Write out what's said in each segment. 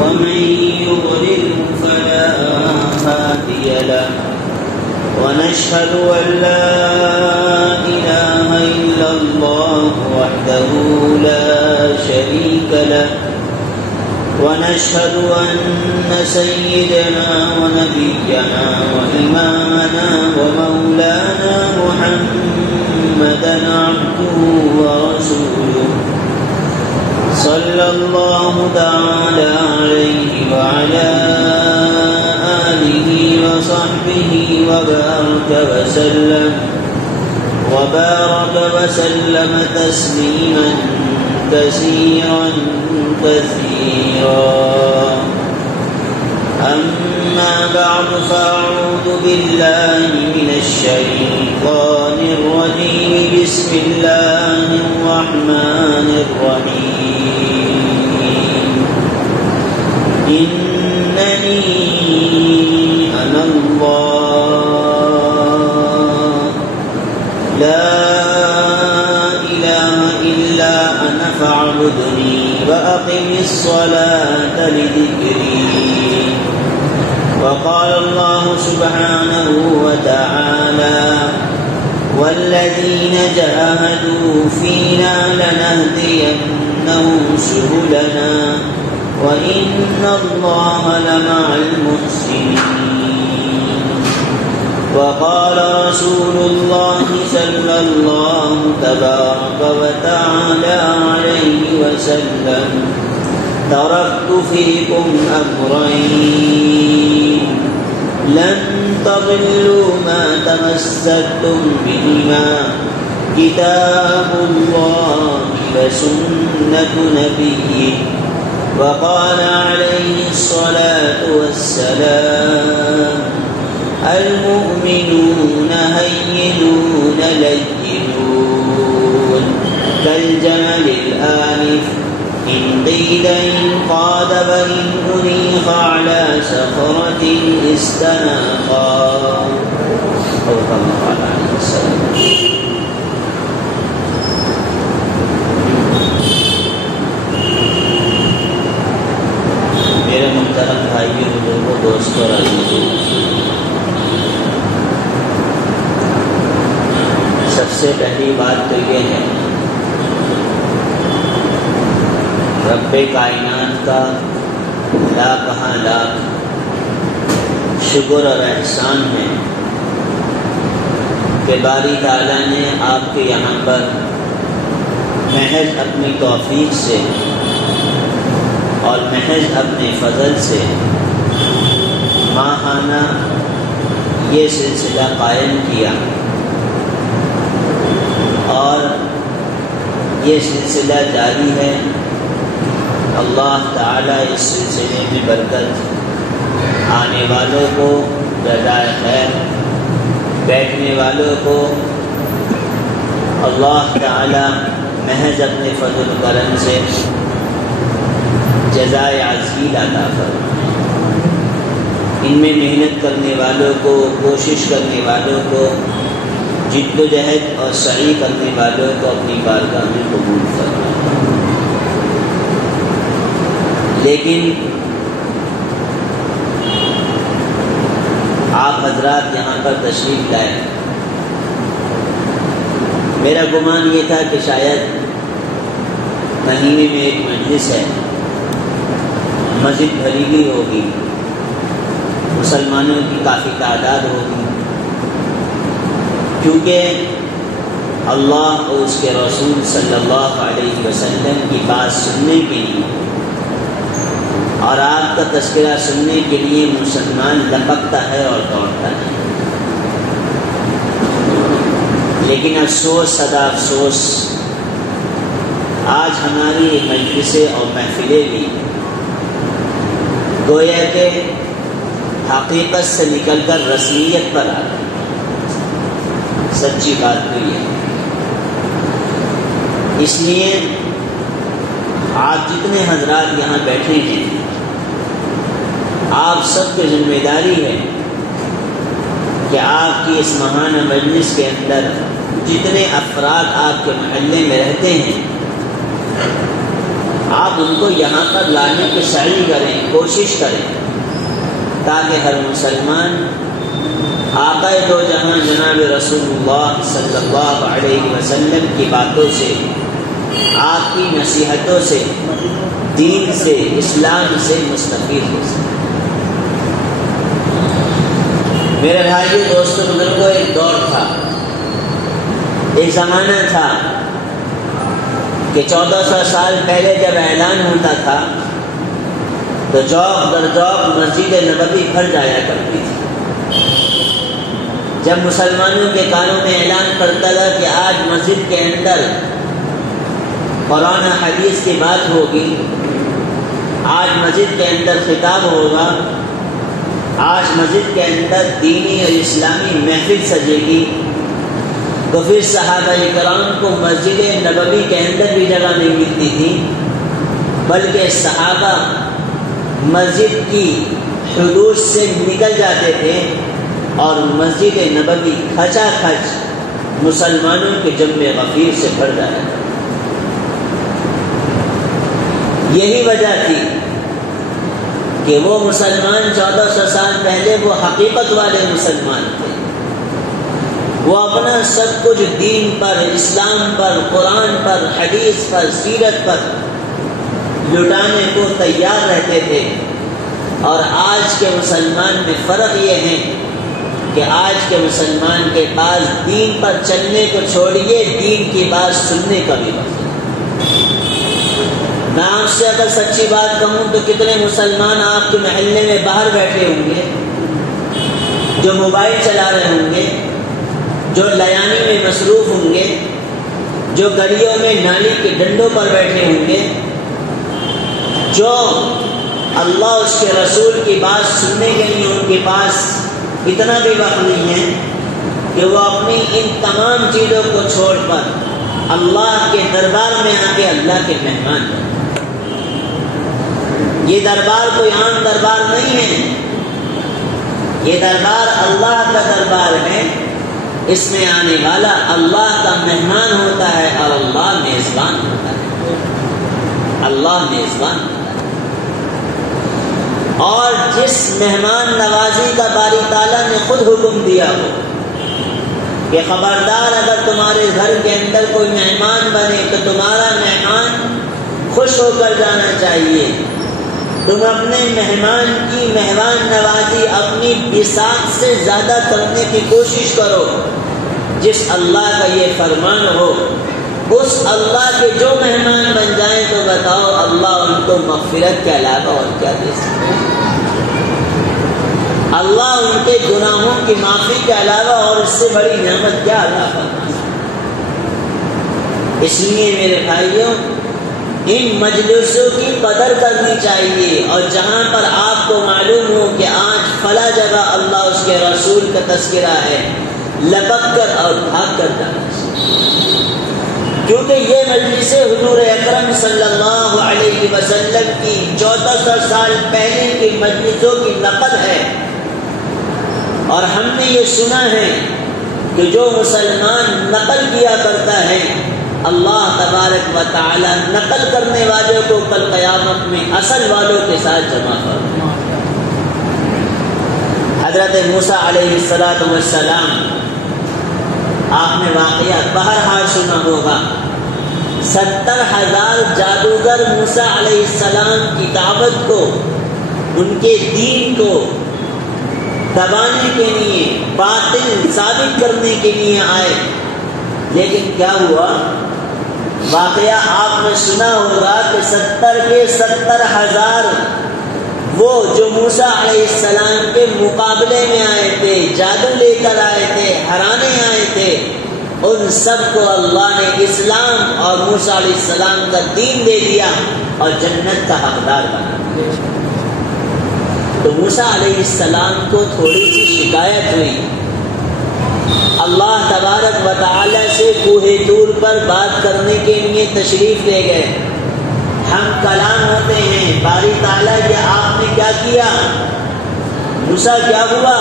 ومن يضلل فلا هادي له ونشهد أن لا إله إلا الله وحده لا شريك له ونشهد أن سيدنا ونبينا وإمامنا ومولانا محمدا عبده ورسوله صلى الله تعالى عليه وعلى آله وصحبه وبارك وسلم تسليما كثيرا أما بعد فأعوذ بالله من الشيطان الرجيم بسم الله الرحمن الرحيم إنني أنا الله لا إله إلا أنا فاعبدني وأقم الصلاة لذكري وقال الله سبحانه وتعالى والذين جاهدوا فينا لنهدينهم سبلنا وإن الله لمع المحسنين وقال رسول الله صلى الله تبارك وتعالى عليه وسلم تركت فيكم أمرين لن تضلوا ما تمسكتم بهما كتاب الله وسنة نبيه وقال عليه الصلاة والسلام المؤمنون هينون لينون كالجمل الآنف إن قيل انقاد وإن أنيخ على صخرة استناقا أو كما قال عليه السلام. میرے محترم بھائیوں بزرگوں دوستوں اور عزیزوں، سب سے پہلی بات تو یہ ہے رب کائنات کا لاکھاں لاکھ شکر اور احسان ہے کہ باری تعالیٰ نے آپ کے یہاں پر محض اپنی توفیق سے اور محض اپنے فضل سے ماہانہ یہ سلسلہ قائم کیا اور یہ سلسلہ جاری ہے۔ اللہ تعالیٰ اس سلسلے میں برکت آنے والوں کو جزائے خیر، بیٹھنے والوں کو اللہ تعالیٰ محض اپنے فضل و کرم سے جزائے عظیم عطا فرمائے۔ ان میں محنت کرنے والوں کو، کوشش کرنے والوں کو، جد و جہد اور سعی کرنے والوں کو اپنی بارگاہ میں قبول فرمائے۔ لیکن آپ حضرات یہاں پر تشریف لائے، میرا گمان یہ تھا کہ شاید مہینے میں ایک مجلس ہے، مسجد بھری ہوئی ہوگی، مسلمانوں کی کافی تعداد ہوگی، کیونکہ اللہ اور اس کے رسول صلی اللہ علیہ وسلم کی بات سننے کے لیے اور آپ کا تذکرہ سننے کے لیے مسلمان لپکتا ہے اور دوڑتا ہے۔ لیکن افسوس صدا افسوس، آج ہماری مجلسیں اور محفلیں بھی گویا کہ حقیقت سے نکل کر رسمیت پر آ گئی۔ سچی بات تو یہ ہے۔ اس لیے آپ جتنے حضرات یہاں بیٹھے ہیں، آپ سب کی ذمہ داری ہے کہ آپ کی اس ماہانہ مجلس کے اندر جتنے افراد آپ کے محلے میں رہتے ہیں آپ ان کو یہاں پر لانے کی سعی کریں، کوشش کریں، تاکہ ہر مسلمان آقا دو جہاں جناب رسول اللہ صلی اللہ علیہ وسلم کی باتوں سے، آپ کی نصیحتوں سے، دین سے، اسلام سے مستفید ہو سکے۔ میرے بھائیو، دوستوں، بزرگوں، ایک دور تھا، ایک زمانہ تھا کہ 1400 سال پہلے جب اعلان ہوتا تھا تو چوک در چوک مسجد نبوی بھر جایا کرتی تھی۔ جب مسلمانوں کے کانوں میں اعلان کرتا تھا کہ آج مسجد کے اندر قرآن و حدیث کی بات ہوگی، آج مسجد کے اندر خطاب ہوگا، آج مسجد کے اندر دینی اور اسلامی محفل سجے گی، تو پھر صحابہ کرام کو مسجد نبوی کے اندر بھی جگہ نہیں ملتی تھی، بلکہ صحابہ مسجد کی حدود سے نکل جاتے تھے اور مسجد نبوی کھچا کھچ مسلمانوں کے جمع غفیر سے بھر جایا تھا۔ یہی وجہ تھی کہ وہ مسلمان 1400 سال پہلے وہ حقیقت والے مسلمان تھے، وہ اپنا سب کچھ دین پر، اسلام پر، قرآن پر، حدیث پر، سیرت پر لٹانے کو تیار رہتے تھے۔ اور آج کے مسلمان میں فرق یہ ہے کہ آج کے مسلمان کے پاس دین پر چلنے کو چھوڑیے، دین کی بات سننے کا بھی وقت ہے۔ میں آپ سے اگر سچی بات کہوں تو کتنے مسلمان آپ کے محلے میں باہر بیٹھے ہوں گے جو موبائل چلا رہے ہوں گے، جو لیانی میں مصروف ہوں گے، جو گلیوں میں نالی کے ڈنڈوں پر بیٹھے ہوں گے، جو اللہ اس کے رسول کی بات سننے کے لیے ان کے پاس اتنا بھی وقت نہیں ہے کہ وہ اپنی ان تمام چیزوں کو چھوڑ کر اللہ کے دربار میں آ کے اللہ کے مہمان ہیں۔ یہ دربار کوئی عام دربار نہیں ہے، یہ دربار اللہ کا دربار ہے۔ اس میں آنے والا اللہ کا مہمان ہوتا ہے اور اللہ میزبان ہوتا ہے، اللہ میزبان ہوتا ہے۔ اور جس مہمان نوازی کا باری تعالیٰ نے خود حکم دیا ہو کہ خبردار اگر تمہارے گھر کے اندر کوئی مہمان بنے تو تمہارا مہمان خوش ہو کر جانا چاہیے، تم اپنے مہمان کی مہمان نوازی اپنی بساط سے زیادہ کرنے کی کوشش کرو۔ جس اللہ کا یہ فرمان ہو اس اللہ کے جو مہمان بن جائیں تو بتاؤ اللہ ان کو مغفرت کے علاوہ اور کیا دے سکتے ہیں؟ اللہ ان کے گناہوں کی معافی کے علاوہ اور اس سے بڑی نعمت کیا عطا فرما سکتا ہے؟ اس لیے میرے بھائیوں، ان مجلسوں کی قدر کرنی چاہیے، اور جہاں پر آپ کو معلوم ہو کہ آج فلاں جگہ اللہ اس کے رسول کا تذکرہ ہے، لپک کر اور بھاگ کر جانا چاہیے، کیونکہ یہ مجلس حضور اکرم صلی اللہ علیہ وسلم کی 1400 سال پہلے کی مجلسوں کی نقل ہے۔ اور ہم نے یہ سنا ہے کہ جو مسلمان نقل کیا کرتا ہے اللہ تبارک و تعالی نقل کرنے والوں کو کل قیامت میں اصل والوں کے ساتھ جمع کرتا ہے۔ حضرت موسیٰ علیہ السلام، آپ نے واقعہ بہرحال سنا ہوگا، 70,000 جادوگر موسیٰ علیہ السلام کی دعوت کو، ان کے دین کو دبانے کے لیے، باطل ثابت کرنے کے لیے آئے، لیکن کیا ہوا؟ واقعہ آپ نے سنا ہوگا کہ 70,000 وہ جو موسیٰ علیہ السلام کے مقابلے میں آئے تھے، جادو لے کر آئے تھے، ہرانے آئے تھے، ان سب کو اللہ نے اسلام اور موسیٰ علیہ السلام کا دین دے دیا اور جنت کا حقدار بنا دیا۔ تو موسیٰ علیہ السلام کو تھوڑی سی شکایت ہوئی، اللہ تبارک و تعالی سے کوہ طور پر بات کرنے کے لیے تشریف لے گئے، ہم کلام ہوتے ہیں، باری تعالیٰ یہ آپ نے کیا کیا؟ موسیٰ کیا ہوا؟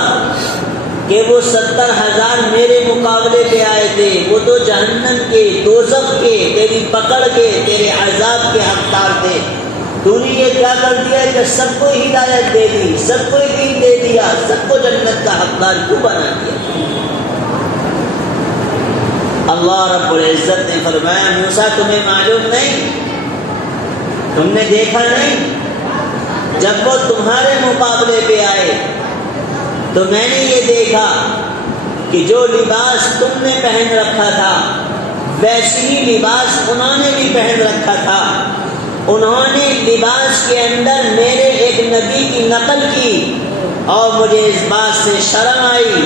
کہ وہ 70,000 میرے مقابلے پہ آئے تھے، وہ تو جہنم کے، دوزخ کے، تیری پکڑ کے، تیرے عذاب کے حقدار تھے۔ تو نے یہ کیا کر دیا کہ سب کو ہدایت دے دی، سب کو دین دے دیا، سب کو جنت کا حقدار کیوں بنا دیا؟ اللہ رب العزت نے فرمایا موسیٰ تمہیں معلوم نہیں، تم نے دیکھا نہیں؟ جب وہ تمہارے مقابلے پہ آئے تو میں نے یہ دیکھا کہ جو لباس تم نے پہن رکھا تھا ویسی ہی لباس انہوں نے بھی پہن رکھا تھا۔ انہوں نے لباس کے اندر میرے ایک نبی کی نقل کی اور مجھے اس بات سے شرم آئی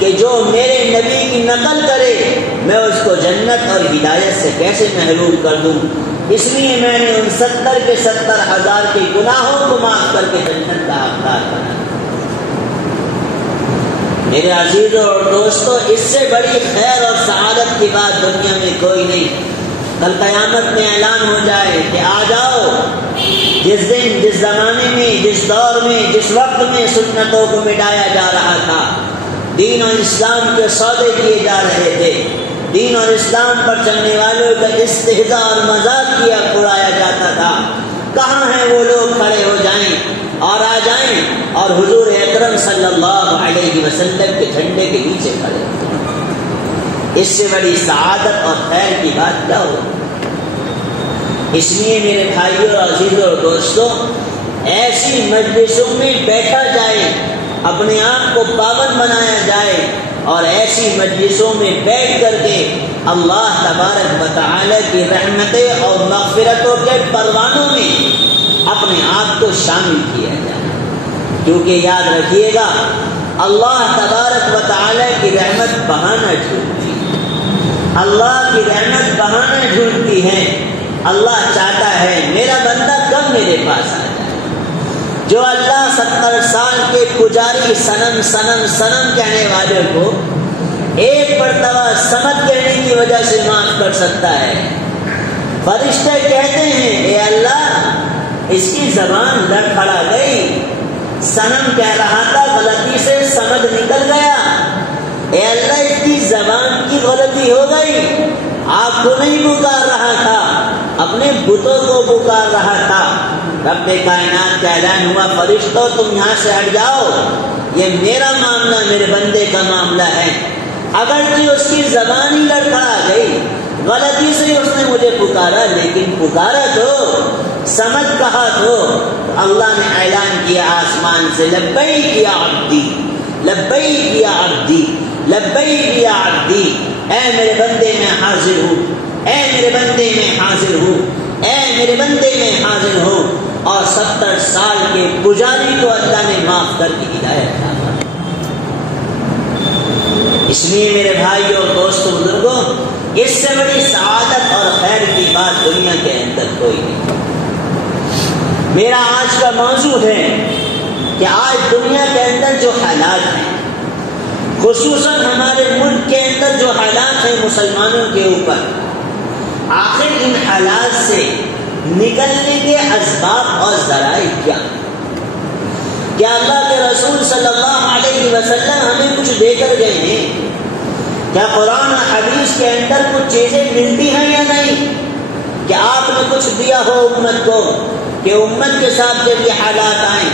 کہ جو میرے نبی کی نقل کرے میں اس کو جنت اور ہدایت سے کیسے محروم کر دوں۔ اس لیے میں نے ان 70 کے 70,000 کے گناہوں کو معاف کر کے جنت کا حقدار بنا۔ میرے عزیزوں اور دوستوں، اس سے بڑی خیر اور سعادت کی بات دنیا میں کوئی نہیں۔ کل قیامت میں اعلان ہو جائے کہ آ جاؤ، جس دن، جس زمانے میں، جس دور میں، جس وقت میں سنتوں کو مٹایا جا رہا تھا، دین اور اسلام کے سودے کیے جا رہے تھے، دین اور اسلام پر چلنے والوں کا استہزاء اور مذاق کیا اڑایا جاتا تھا، کہاں ہیں وہ لوگ؟ کھڑے ہو جائیں اور آ جائیں اور حضور اکرم صلی اللہ علیہ وسلم کے جھنڈے کے نیچے کھڑے ہو جائیں۔ اس سے بڑی سعادت اور خیر کی بات کیا ہو؟ اس لیے میرے بھائیوں اور عزیزوں اور دوستوں، ایسی مجلسوں میں بیٹھا جائے، اپنے آپ کو پابند بنایا جائے اور ایسی مجلسوں میں بیٹھ کر کے اللہ تبارک و تعالی کی رحمتیں اور مغفرتوں کے پروانوں میں اپنے آپ کو شامل کیا جائے، کیونکہ یاد رکھیے گا اللہ تبارک و تعالی کی رحمت بہانہ جھوٹتی ہے، اللہ کی رحمت بہانہ جھوٹتی ہے۔ اللہ چاہتا ہے میرا بندہ کب میرے پاس آ جائے۔ جو اللہ 70 سال کے پجاری صنم صنم صنم کہنے والے کو ایک مرتبہ سمت کہنے کی وجہ سے معاف کر سکتا ہے۔ فرشتے کہتے ہیں اے اللہ اس کی زبان لڑکھڑا گئی، صنم کہہ رہا تھا غلطی سے سمجھ نکل گیا، اے اللہ اس کی زبان کی غلطی ہو گئی، آپ کو نہیں پکار رہا تھا، اپنے بتوں کو پکار رہا تھا۔ رب کائنات کا اعلان ہوا فرشتوں تم یہاں سے ہٹ جاؤ، یہ میرا معاملہ، میرے بندے کا معاملہ ہے۔ اگرچہ اس کی زبان ہی لڑکھڑا گئی، غلطی سے اس نے مجھے پکارا، لیکن پکارا تو، سمجھ کہا تو اللہ نے اعلان کیا آسمان سے لبیک یا عبدی، لبیک یا عبدی، لبیک یا عبدی، اے میرے بندے میں حاضر ہوں، اے میرے بندے میں حاضر ہوں، اے میرے بندے میں حاضر ہوں۔ اور 70 سال کے پجاری کو اللہ نے معاف کر کے ہدایت دیا۔ اس لیے میرے بھائی اور دوستوں بزرگوں، اس سے بڑی سعادت اور خیر کی بات دنیا کے اندر کوئی نہیں۔ میرا آج کا موضوع ہے کہ آج دنیا کے اندر جو حالات ہیں، خصوصاً ہمارے ملک کے اندر جو حالات ہیں مسلمانوں کے اوپر، آخر ان حالات سے نکلنے کے اسباب اور ذرائع کیا اللہ کے رسول صلی اللہ علیہ وسلم ہمیں کچھ دے کر گئے ہیں؟ کیا قرآن اور حدیث کے اندر کچھ چیزیں ملتی ہیں یا نہیں؟ کہ آپ نے کچھ دیا ہو امت کو کہ امت کے ساتھ جب یہ حالات آئیں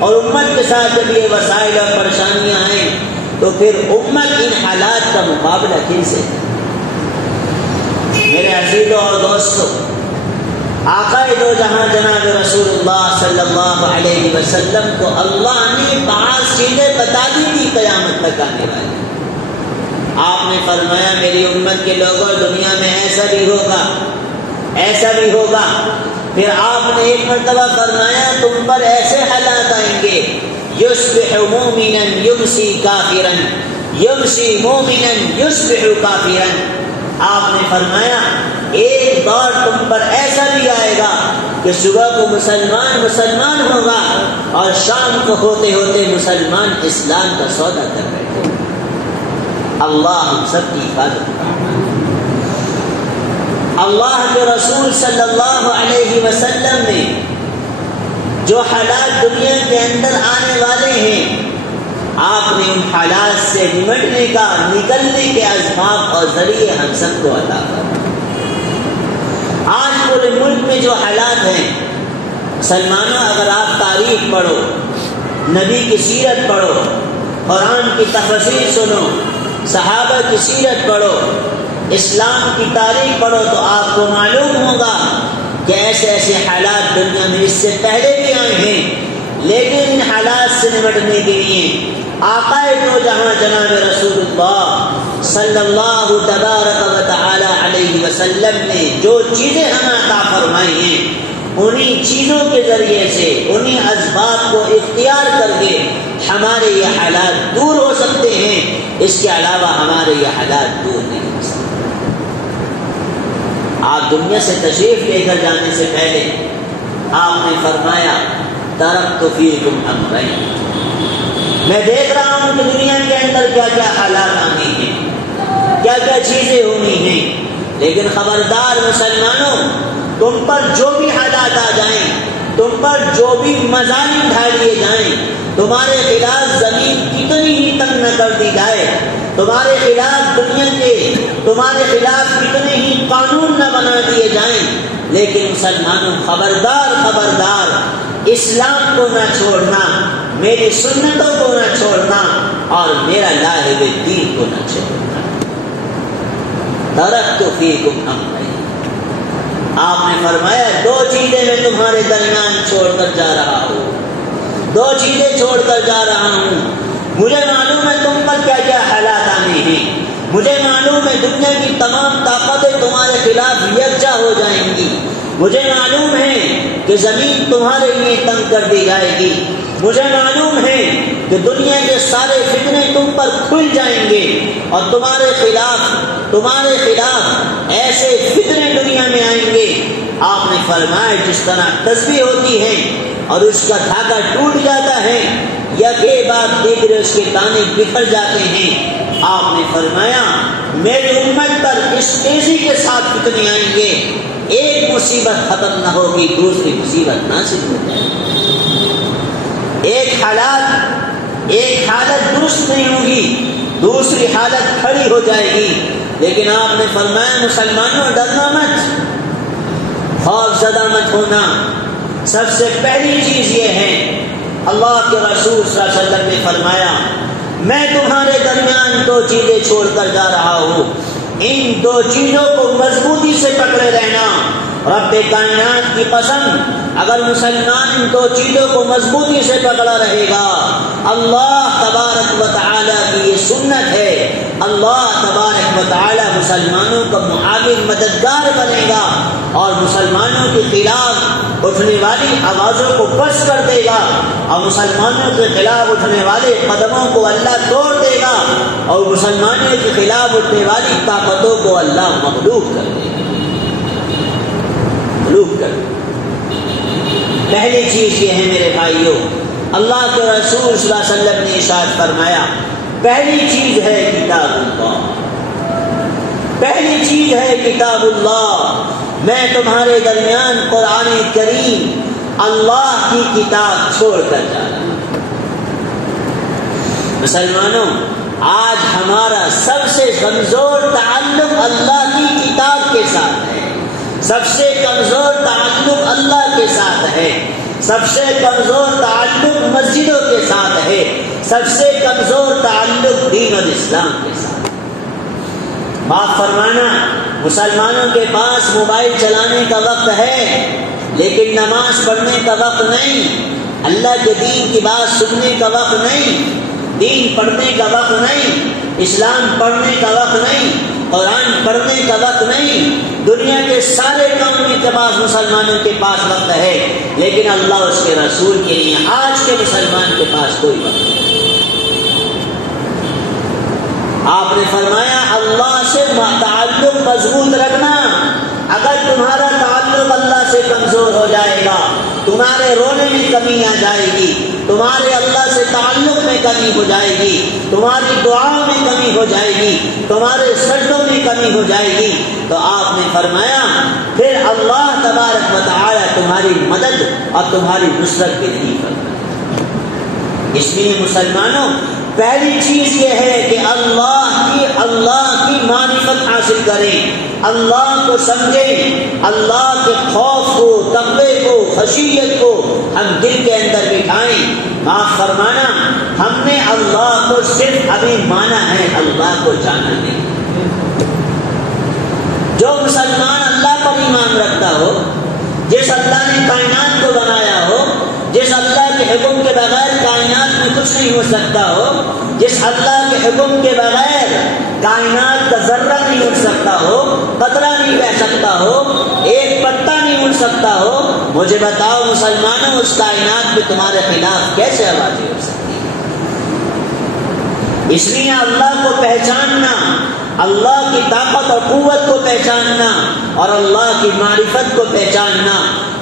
اور امت کے ساتھ جب یہ وسائل اور پریشانیاں آئیں تو پھر امت ان حالات کا مقابلہ کن سے؟ میرے عزیزوں اور دوستوں، آقا دو جہاں جناب رسول اللہ صلی اللہ علیہ وسلم کو اللہ نے 5 چیزیں بتا دی تھی قیامت تک آنے والی۔ آپ نے فرمایا میری امت کے لوگوں دنیا میں ایسا بھی ہوگا، ایسا بھی ہوگا۔ پھر آپ نے ایک مرتبہ فرمایا تم پر ایسے حالات آئیں گے، یصبح مومنا یمسی کافرا، یمسی مومنا یصبح کافرا۔ آپ نے فرمایا ایک دور تم پر ایسا بھی آئے گا کہ صبح کو مسلمان ہوگا اور شام کو ہوتے ہوتے مسلمان اسلام کا سودا کر بیٹھے۔ اللہ ہم سب کی حفاظت کرے۔ اللہ کے رسول صلی اللہ علیہ وسلم نے جو حالات دنیا کے اندر آنے والے ہیں آپ نے ان حالات سے نمٹنے کا، نکلنے کے اسباب اور ذریعے ہم سب کو عطا فرمائے۔ آج پورے ملک میں جو حالات ہیں مسلمانوں، اگر آپ تاریخ پڑھو، نبی کی سیرت پڑھو، قرآن کی تفسیر سنو، صحابہ کی سیرت پڑھو، اسلام کی تاریخ پڑھو، تو آپ کو معلوم ہوگا کہ ایسے ایسے حالات دنیا میں اس سے پہلے بھی آئے ہیں، لیکن ان حالات سے نمٹنے کے لیے آقا دو جہاں جناب رسول اللہ صلی اللہ تبارک و تعالی علیہ وسلم نے جو چیزیں ہمیں عطا فرمائی ہیں، انہی چیزوں کے ذریعے سے، انہی اسباب کو اختیار کر کے ہمارے یہ حالات دور ہو سکتے ہیں، اس کے علاوہ ہمارے یہ حالات دور نہیں ہو سکتے۔ آپ دنیا سے تشریف لے کر جانے سے پہلے آپ نے فرمایا ترکت فیکم امرین، میں دیکھ رہا ہوں کہ دنیا کے اندر کیا کیا حالات آنے ہیں، کیا کیا چیزیں ہونی ہیں، لیکن خبردار مسلمانوں، تم پر جو بھی حالات آ جائیں، تم پر جو بھی مظالم ڈھائے جائیں، تمہارے خلاف زمین کتنی ہی تنگ نہ کر دی جائے، تمہارے خلاف دنیا کے، تمہارے خلاف کتنے ہی قانون نہ بنا دیے جائیں، لیکن مسلمانوں خبردار خبردار، اسلام کو نہ چھوڑنا، میری سنتوں کو نہ چھوڑنا، اور میرا لاہب دین کو نہ چھوڑنا۔ ترکت فیکم امرین، آپ نے فرمایا دو چیزیں میں تمہارے درمیان چھوڑ کر جا رہا ہوں، دو چیزیں چھوڑ کر جا رہا ہوں۔ مجھے معلوم ہے تم پر کیا کیا حالات آنے ہیں، مجھے معلوم ہے دنیا کی تمام طاقتیں تمہارے خلاف یکجا ہو جائیں گی، مجھے معلوم ہے کہ زمین تمہارے لیے تنگ کر دی جائے گی، مجھے معلوم ہے کہ دنیا کے سارے فتنے تم پر کھل جائیں گے، اور تمہارے خلاف ایسے فتنے دنیا میں آئیں گے۔ آپ نے فرمایا جس طرح تسبیح ہوتی ہے اور اس کا دھاگا ٹوٹ جاتا ہے، یا کے بعد دیکھ اس کے دانے بکھر جاتے ہیں، آپ نے فرمایا میری امت پر اس تیزی کے ساتھ فتنے آئیں گے، ایک مصیبت ختم نہ ہوگی دوسری مصیبت نازل ہو جائے گی، ایک حالت درست نہیں ہوگی دوسری حالت کھڑی ہو جائے گی۔ لیکن آپ نے فرمایا مسلمانوں ڈرنا مت، خوف زدہ مت ہونا۔ سب سے پہلی چیز یہ ہے، اللہ کے رسول صلی اللہ علیہ وسلم نے فرمایا میں تمہارے درمیان دو چیزیں چھوڑ کر جا رہا ہوں، ان دو چیزوں کو مضبوطی سے پکڑے رہنا۔ رب کائنات کی قسم، اگر مسلمان ان دو چیزوں کو مضبوطی سے پکڑا رہے گا، اللہ تبارک و تعالیٰ کی یہ سنت ہے، اللہ تبارک و تعالیٰ مسلمانوں کا معاون مددگار بنے گا، اور مسلمانوں کے خلاف اٹھنے والی آوازوں کو بس کر دے گا، اور مسلمانوں کے خلاف اٹھنے والے قدموں کو اللہ توڑ دے گا، اور مسلمانوں کے خلاف اٹھنے والی طاقتوں کو اللہ مغلوب کر دے گا۔ پہلی چیز یہ ہے میرے بھائیوں، اللہ کے رسول صلی اللہ علیہ وسلم نے ارشاد فرمایا پہلی چیز ہے کتاب اللہ، پہلی چیز ہے کتاب اللہ، میں تمہارے درمیان قرآن کریم اللہ کی کتاب چھوڑ کر جا رہا ہوں۔ مسلمانوں آج ہمارا سب سے کمزور تعلق اللہ کی کتاب کے ساتھ ہے، سب سے کمزور تعلق اللہ کے ساتھ ہے، سب سے کمزور تعلق مسجدوں کے ساتھ ہے، سب سے کمزور تعلق دین اور اسلام کے ساتھ۔ معاف فرمانا، مسلمانوں کے پاس موبائل چلانے کا وقت ہے لیکن نماز پڑھنے کا وقت نہیں، اللہ کے دین کی بات سننے کا وقت نہیں، دین پڑھنے کا وقت نہیں، اسلام پڑھنے کا وقت نہیں، قرآن پڑھنے کا وقت نہیں۔ دنیا کے سارے کاموں کے پاس مسلمانوں کے پاس وقت ہے، لیکن اللہ اس کے رسول کے لیے آج کے مسلمان کے پاس کوئی وقت نہیں۔ آپ نے فرمایا اللہ سے تعلق مضبوط رکھنا، اگر تمہارا تعلق اللہ سے کمزور ہو جائے گا، تمہارے رونے میں کمی آ جائے گی، تمہارے اللہ سے تعلق میں کمی ہو جائے گی، تمہاری دعاؤں میں کمی ہو جائے گی، تمہارے سجدوں میں کمی ہو جائے گی، تو آپ نے فرمایا پھر اللہ تبارک و تعالی تمہاری مدد اور تمہاری نصرت کے لیے فرمائے۔ اس لیے مسلمانوں پہلی چیز یہ ہے کہ اللہ کی معرفت حاصل کریں، اللہ کو سمجھیں، اللہ کے خوف کو، تقوی کو، خشیت کو ہم دل کے اندر بٹھائیں۔ معاف فرمانا، ہم نے اللہ کو صرف ابھی مانا ہے، اللہ کو جانا نہیں۔ جو مسلمان اللہ پر ایمان رکھتا ہو، جس اللہ نے کائنات کو بنایا ہو، جس اللہ کے حکم کے بغیر کائنات میں کچھ نہیں ہو سکتا ہو، جس اللہ کے حکم کے بغیر کائنات کا ذرہ نہیں اڑ سکتا ہو، قطرہ نہیں بہ سکتا ہو، ایک پتا نہیں اڑ سکتا ہو، مجھے بتاؤ مسلمانوں، اس کائنات میں تمہارے خلاف کیسے آوازیں اٹھ سکتی ہیں؟ اس لیے اللہ کو پہچاننا، اللہ کی طاقت اور قوت کو پہچاننا اور اللہ کی معرفت کو پہچاننا،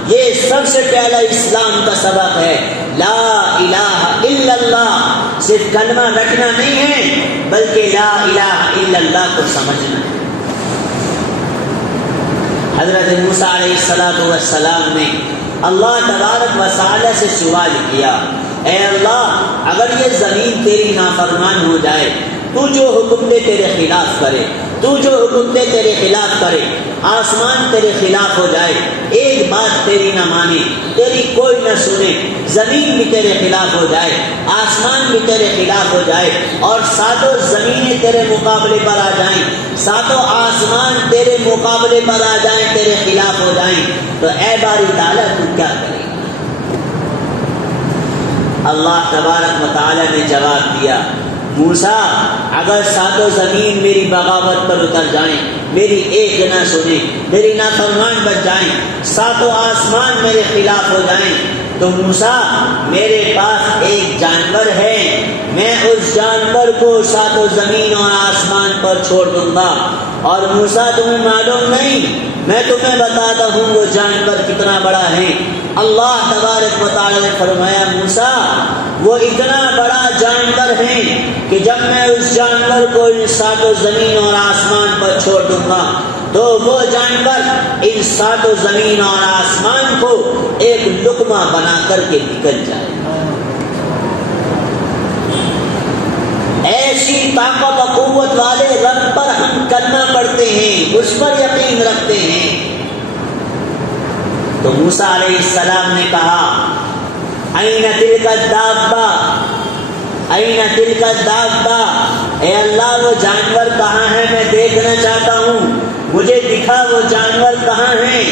یہ سب سے پہلا اسلام کا سبق ہے۔ لا الہ الا اللہ صرف کلمہ رٹنا نہیں ہے، بلکہ لا الہ الا اللہ کو سمجھنا ہے۔ حضرت موسیٰ علیہ السلام نے اللہ تبارک و تعالی سے سوال کیا، اے اللہ، اگر یہ زمین تیری نافرمان ہو جائے، تو جو حکم دے تیرے خلاف کرے، تو جو حکم دے تیرے خلاف کرے، آسمان تیرے خلاف ہو جائے، ایک بات تیری نہ مانے، تیری کوئی نہ سنے، زمین بھی تیرے خلاف ہو جائے، آسمان بھی تیرے خلاف ہو جائے، اور ساتوں زمینیں تیرے مقابلے پر آ جائیں، ساتوں آسمان تیرے مقابلے پر آ جائیں، تیرے خلاف ہو جائیں، تو اے باری تعالیٰ تو کیا کرے گا؟ اللہ تبارک و تعالیٰ نے جواب دیا، موسیٰ، اگر ساتوں زمین میری بغاوت پر اتر جائیں، میری ایک نہ سنیں، میری نافرمان بن جائیں، ساتوں آسمان میرے خلاف ہو جائیں، تو موسیٰ، میرے پاس ایک جانور ہے، میں اس جانور کو ساتوں زمین اور آسمان پر چھوڑ دوں گا، اور موسیٰ تمہیں معلوم نہیں، میں تمہیں بتاتا ہوں وہ جانور کتنا بڑا ہے۔ اللہ تبارک و تعالی نے فرمایا، موسیٰ، وہ اتنا بڑا جانور ہے کہ جب میں اس جانور کو ان ساتوں زمین اور آسمان پر چھوڑ دوں گا تو وہ جانور ان ساتوں زمین اور آسمان کو ایک لقمہ بنا کر کے نکل جائے گا۔ ایسی طاقت و قوت والے رب پر ہم کلمہ پڑھتے ہیں، اس پر یقین رکھتے ہیں۔ تو موسیٰ علیہ السلام نے کہا، این تلک الدابہ، این تلک الدابہ، اے اللہ وہ جانور کہاں ہے، میں دیکھنا چاہتا ہوں، مجھے دکھا وہ جانور کہاں ہیں۔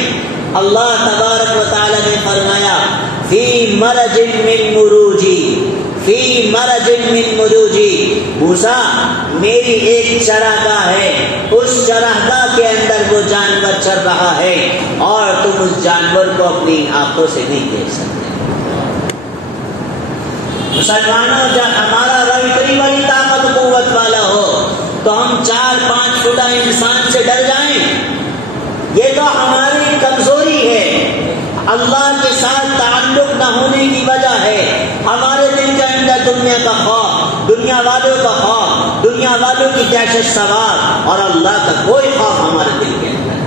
اللہ تبارک و تعالی نے فرمایا، فی مرج من مروجی، فی مرج من مروجی، موسیٰ میری ایک چراگاہ ہے، اس چراگاہ کے اندر وہ جانور چر رہا ہے، اور تم اس جانور کو اپنی آنکھوں سے نہیں دیکھ سکتے۔ مسلمانوں، جب ہمارا رب اتنی بڑی طاقت قوت والا ہو تو ہم 4-5 فٹا انسان سے ڈر جائیں؟ یہ تو ہماری کمزوری ہے، اللہ کے ساتھ تعلق نہ ہونے کی وجہ ہے۔ ہمارے دل کے اندر دنیا کا خوف، دنیا والوں کا خوف، دنیا والوں کی دہشت سوار، اور اللہ کا کوئی خوف ہمارے دل کے اندر۔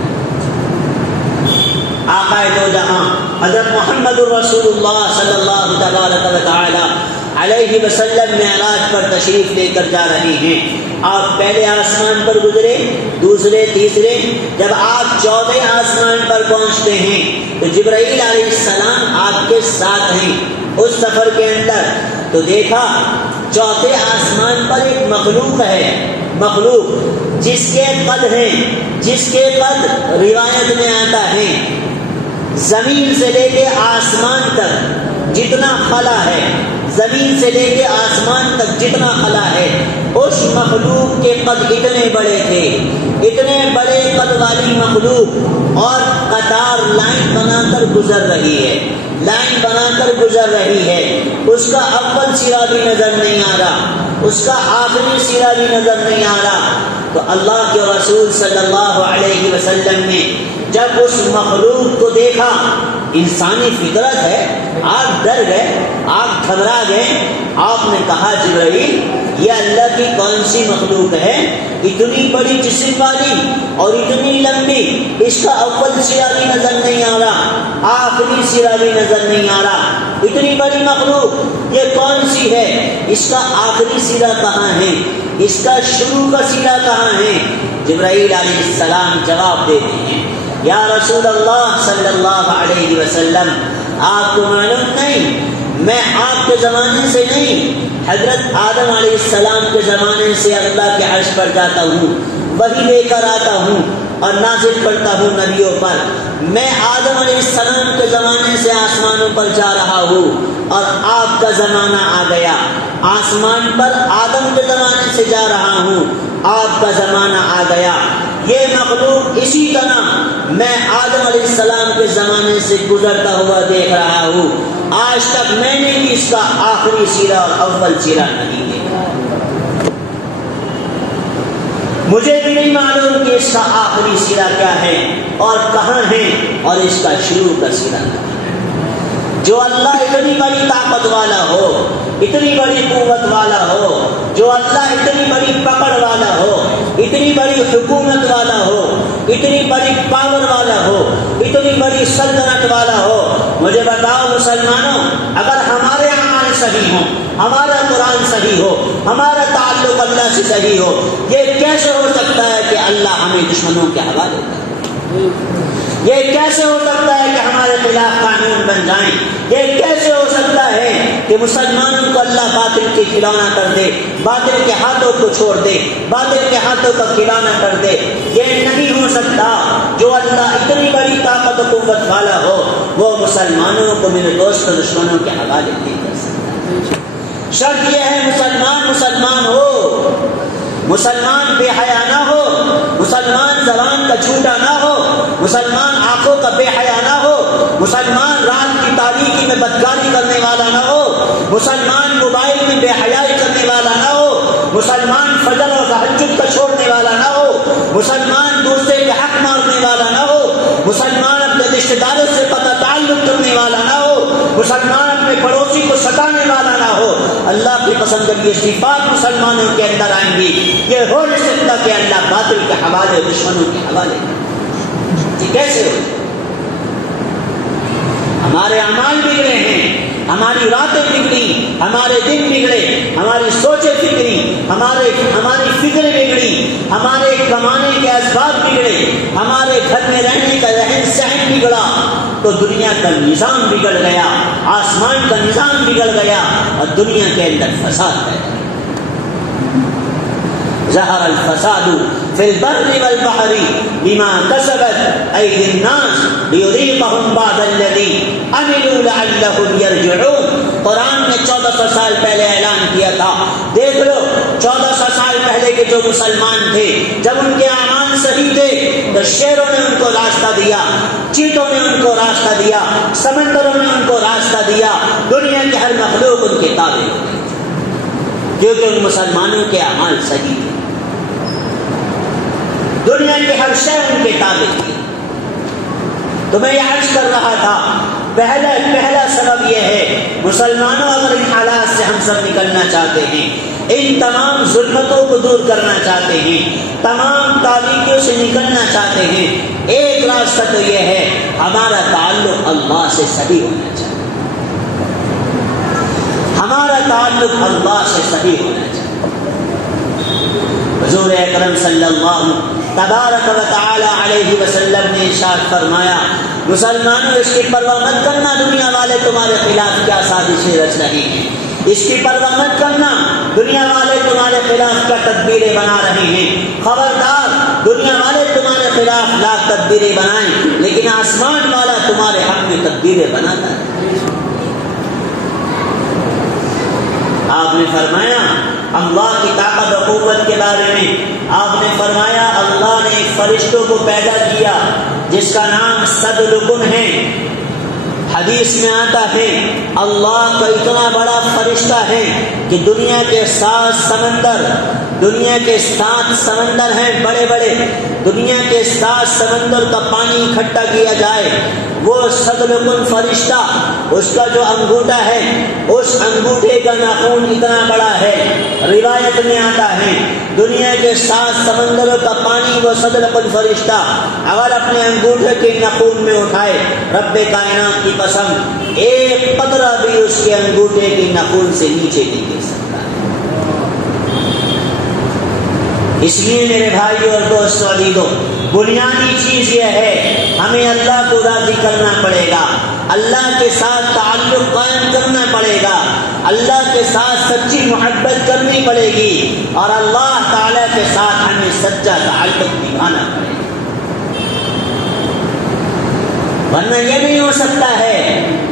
آقا دو جہاں حضرت محمد الرسول اللہ صلی اللہ تبارک و تعالی علیہ وسلم معراج پر تشریف لے کر جا رہے ہیں۔ آپ پہلے آسمان پر گزرے، دوسرے، تیسرے، جب آپ 14 آسمان پر پہنچتے ہیں تو جبرائیل علیہ السلام آپ کے ساتھ ہیں اس سفر کے اندر۔ تو دیکھا 4 آسمان پر ایک مخلوق ہے، مخلوق جس کے قد ہیں، جس کے قد روایت میں آتا ہے زمین سے لے کے آسمان تک جتنا خلا ہے، زمین سے لے کے آسمان تک جتنا خلا ہے، اس مخلوق کے قد اتنے بڑے تھے، اتنے بڑے قد والی مخلوق، اور قطار لائن بنا کر گزر رہی ہے، لائن بنا کر گزر رہی ہے، اس کا اول سرا بھی نظر نہیں آ رہا، اس کا آخری سرا بھی نظر نہیں آ رہا۔ تو اللہ کے رسول صلی اللہ علیہ وسلم نے جب اس مخلوق کو دیکھا، انسانی فطرت ہے، آپ ڈر گئے، آپ گھبرا گئے، آپ نے کہا جبرائیل یہ اللہ کی کون سی مخلوق ہے، اتنی بڑی جسم والی اور اتنی لمبی، اس کا اول سرا بھی نظر نہیں آ رہا، آخری سرا بھی نظر نہیں آ رہا۔ اتنی بڑی مخلوق یہ کون سی ہے؟ اس کا آخری سرا کہاں ہے؟ اس کا شروع کا سرا کہاں ہے؟ جبرائیل علیہ السلام جواب دیتے ہیں، یا رسول اللہ صلی اللہ علیہ وسلم، آپ کو معلوم نہیں میں آپ کے زمانے سے نہیں، حضرت آدم علیہ السلام کے زمانے سے اللہ کے عرش پر جاتا ہوں، وحی لے کر آتا ہوں اور نازل کرتا ہوں نبیوں پر۔ میں آدم علیہ السلام کے زمانے سے آسمانوں پر جا رہا ہوں اور آپ کا زمانہ آ گیا، آسمان پر آدم کے زمانے سے جا رہا ہوں، آپ کا زمانہ آ گیا۔ یہ مخلوق اسی طرح میں آدم علیہ السلام کے زمانے سے گزرتا ہوا دیکھ رہا ہوں، آج تک میں نے بھی اس کا آخری سرا اور اول سرا نہیں دیکھا، مجھے بھی نہیں معلوم کہ اس کا آخری سرا کیا ہے اور کہاں ہے اور اس کا شروع کا سرا کہاں ہے۔ جو اللہ اتنی بڑی طاقت والا ہو، اتنی بڑی قوت والا ہو، جو اللہ اتنی بڑی پکڑ والا ہو، اتنی بڑی حکومت والا ہو، اتنی بڑی پاور والا ہو، اتنی بڑی سلطنت والا ہو، مجھے بتاؤ مسلمانوں، اگر ہمارے اعمال صحیح ہوں، ہمارا قرآن صحیح ہو، ہمارا تعلق اللہ سے صحیح ہو، یہ کیسے ہو سکتا ہے کہ اللہ ہمیں دشمنوں کے حوالے کرے؟ یہ کیسے ہو سکتا ہے کہ ہمارے خلاف قانون بن جائیں؟ یہ کیسے ہو سکتا ہے کہ مسلمانوں کو اللہ باطل کے کھلونا کر دے، باطل کے ہاتھوں کو چھوڑ دے، باطل کے ہاتھوں کا کھلونا کر دے؟ یہ نہیں ہو سکتا۔ جو اللہ اتنی بڑی طاقت و قوت والا ہو، وہ مسلمانوں کو میرے دوست دشمنوں کے حوالے نہیں کر سکتا۔ شرط یہ ہے مسلمان مسلمان ہو، مسلمان بے حیا نہ ہو، مسلمان زبان کا جھوٹا نہ ہو، مسلمان آنکھوں کا بے حیا نہ ہو، مسلمان رات کی تاریکی میں بدکاری کرنے والا نہ ہو، مسلمان موبائل میں بے حیائی کرنے والا نہ ہو، مسلمان فجر اور تہجد کا چھوڑنے والا نہ ہو، مسلمان دوسرے کے حق مارنے والا نہ ہو، مسلمان اپنے رشتے داروں سے قطع تعلق کرنے والا نہ ہو، مسلمان اپنے پڑوسی کو ستانے والا نہ ہو۔ اللہ کی قسم جب یہ صفات مسلمانوں کے اندر آئیں گی، یہ ہو نہیں سکتا کہ اللہ باطل کے حوالے دشمنوں کے حوالے۔ یہ کیسے ہو؟ ہمارے اعمال بگڑے ہیں، ہماری راتیں بگڑی، ہمارے دن بگڑے، ہماری سوچیں بگڑی، ہماری فکریں بگڑی، ہمارے کمانے کے اسباب بگڑے، ہمارے گھر میں رہنے کا رہن سہن بگڑا، تو دنیا کا نظام بگڑ گیا، آسمان کا نظام بگڑ گیا اور دنیا کے اندر فساد ہے۔ ظہر الفساد فی البر والبحر بما کسبت ایدی الناس لیذیقہم بعض الذی عملوا لعلہم یرجعون۔ قرآن نے 1400 سال پہلے اعلان کیا تھا، دیکھ لو 1400 سال پہلے کے جو مسلمان تھے، جب ان کے اعمال صحیح تھے تو شیروں نے ان کو راستہ دیا، چیتوں نے ان کو راستہ دیا، سمندروں نے ان کو راستہ دیا، دنیا کی ہر مخلوق ان کے تابع ہو گئی کیونکہ ان مسلمانوں کے اعمال صحیح تھے، دنیا کے ہر شے ان کے تابع تھی۔ تو میں یہ عرض کر رہا تھا، پہلا سبب یہ ہے، مسلمانوں اگر ان حالات سے ہم سب نکلنا چاہتے ہیں، ان تمام ظلمتوں کو دور کرنا چاہتے ہیں، تمام تاریکیوں سے نکلنا چاہتے ہیں، ایک راستہ تو یہ ہے، ہمارا تعلق اللہ سے صحیح ہونا چاہیے، ہمارا تعلق اللہ سے صحیح ہونا چاہیے۔ حضور اکرم صلی اللہ تبارک و تعالی علیہ وسلم نے ارشاد فرمایا، مسلمانوں اس کی پرواہ مت کرنا دنیا والے تمہارے خلاف کیا سازشیں رچ رہے ہیں، اس کی پرواہ مت کرنا دنیا والے تمہارے خلاف کیا تدبیریں بنا رہے ہیں، خبردار دنیا والے تمہارے خلاف لاکھ تدبیریں بنائیں لیکن آسمان والا تمہارے حق میں تدبیریں بناتا ہے۔ آپ نے فرمایا اللہ کی طاقت و قوت کے بارے میں، آپ نے فرمایا اللہ نے ایک فرشتوں کو پیدا کیا جس کا نام صدلکن ہے۔ حدیث میں آتا ہے اللہ کا اتنا بڑا فرشتہ ہے کہ دنیا کے 7 سمندر دنیا کے 7 سمندر ہیں بڑے بڑے، دنیا کے 7 سمندر کا پانی اکٹھا کیا جائے، وہ صدرکن فرشتہ اس کا جو انگوٹھا ہے، اس انگوٹھے کا ناخن اتنا بڑا ہے۔ روایت میں آتا ہے دنیا کے 7 سمندروں کا پانی وہ صدرکن فرشتہ اگر اپنے انگوٹھے کے ناخن میں اٹھائے، رب کائنات کی قسم ایک قطرہ بھی اس کے انگوٹھے کے ناخن سے نیچے نہیں گر سکتا۔ اس لیے میرے بھائیوں اور دوستوں عزیزوں، بنیادی چیز یہ ہے ہمیں اللہ کو راضی کرنا پڑے گا، اللہ کے ساتھ تعلق قائم کرنا پڑے گا، اللہ کے ساتھ سچی محبت کرنی پڑے گی، اور اللہ تعالیٰ کے ساتھ ہمیں سچا تعلق نبھانا پڑے گا۔ ورنہ یہ نہیں ہو سکتا ہے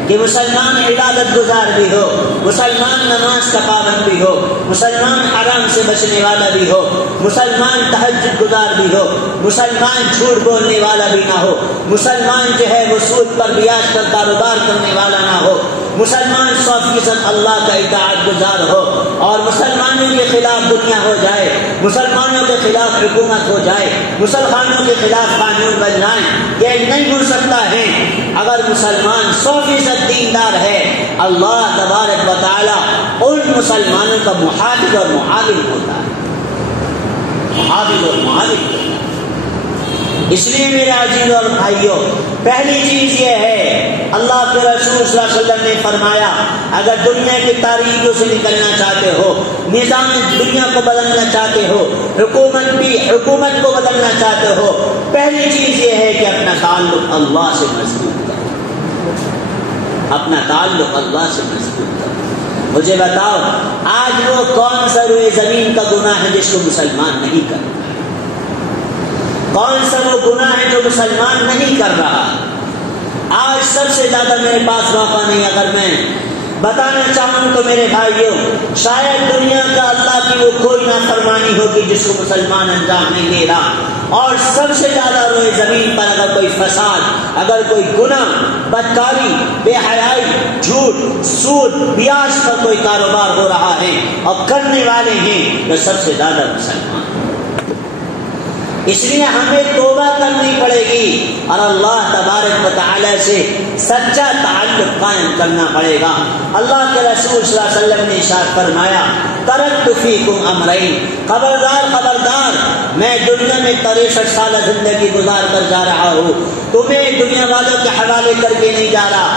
کہ مسلمان عبادت گزار بھی ہو، مسلمان نماز کا پابند بھی ہو، مسلمان حرام سے بچنے والا بھی ہو، مسلمان تہجد گزار بھی ہو، مسلمان جھوٹ بولنے والا بھی نہ ہو، مسلمان جو ہے وہ سود پر بیاج پر کاروبار کرنے والا نہ ہو، مسلمان 100% اللہ کا اطاعت گزار ہو، اور مسلمانوں کے خلاف دنیا ہو جائے، مسلمانوں کے خلاف حکومت ہو جائے، مسلمانوں کے خلاف قانون بن جائیں، یہ نہیں ہو سکتا ہے۔ اگر مسلمان 100% دیندار ہے، اللہ تبارک و تعالی ان مسلمانوں کا محافظ اور معاون ہوتا ہے، محافظ اور معاون ہوتا ہے۔ اس لیے میرے عزیزوں اور بھائیوں، پہلی چیز یہ ہے اللہ کے رسول صلی اللہ علیہ وسلم نے فرمایا اگر دنیا کی تاریکیوں سے نکلنا چاہتے ہو، نظام دنیا کو بدلنا چاہتے ہو، حکومت کو بدلنا چاہتے ہو، پہلی چیز یہ ہے کہ اپنا تعلق اللہ سے مضبوط کرو، اپنا تعلق اللہ سے مضبوط کرو۔ مجھے بتاؤ آج وہ کون سا روئے زمین کا گناہ ہے جس کو مسلمان نہیں کرتا؟ کون سا وہ گناہ ہے جو مسلمان نہیں کر رہا؟ آج سب سے زیادہ میرے پاس موقع نہیں، اگر میں بتانا چاہوں تو میرے بھائیوں شاید دنیا کا اللہ کی وہ کوئی نافرمانی ہوگی جس کو مسلمان انجام نہیں دے رہا، اور سب سے زیادہ روئے زمین پر اگر کوئی فساد، اگر کوئی گناہ، بدکاری، بے حیائی، جھوٹ، سود، بیاج پر کوئی کاروبار ہو رہا ہے اور کرنے والے ہیں تو سب سے زیادہ مسلمان۔ اس لیے ہمیں توبہ کرنی پڑے گی اور اللہ تبارک و تعالی سے سچا تعلق قائم کرنا پڑے گا۔ اللہ کے رسول صلی اللہ علیہ وسلم نے ارشاد فرمایا ترکت فیکم امرین، خبردار خبردار، میں دنیا میں 63 سالہ زندگی گزار کر جا رہا ہوں، تمہیں دنیا والوں کے حوالے کر کے نہیں جا رہا،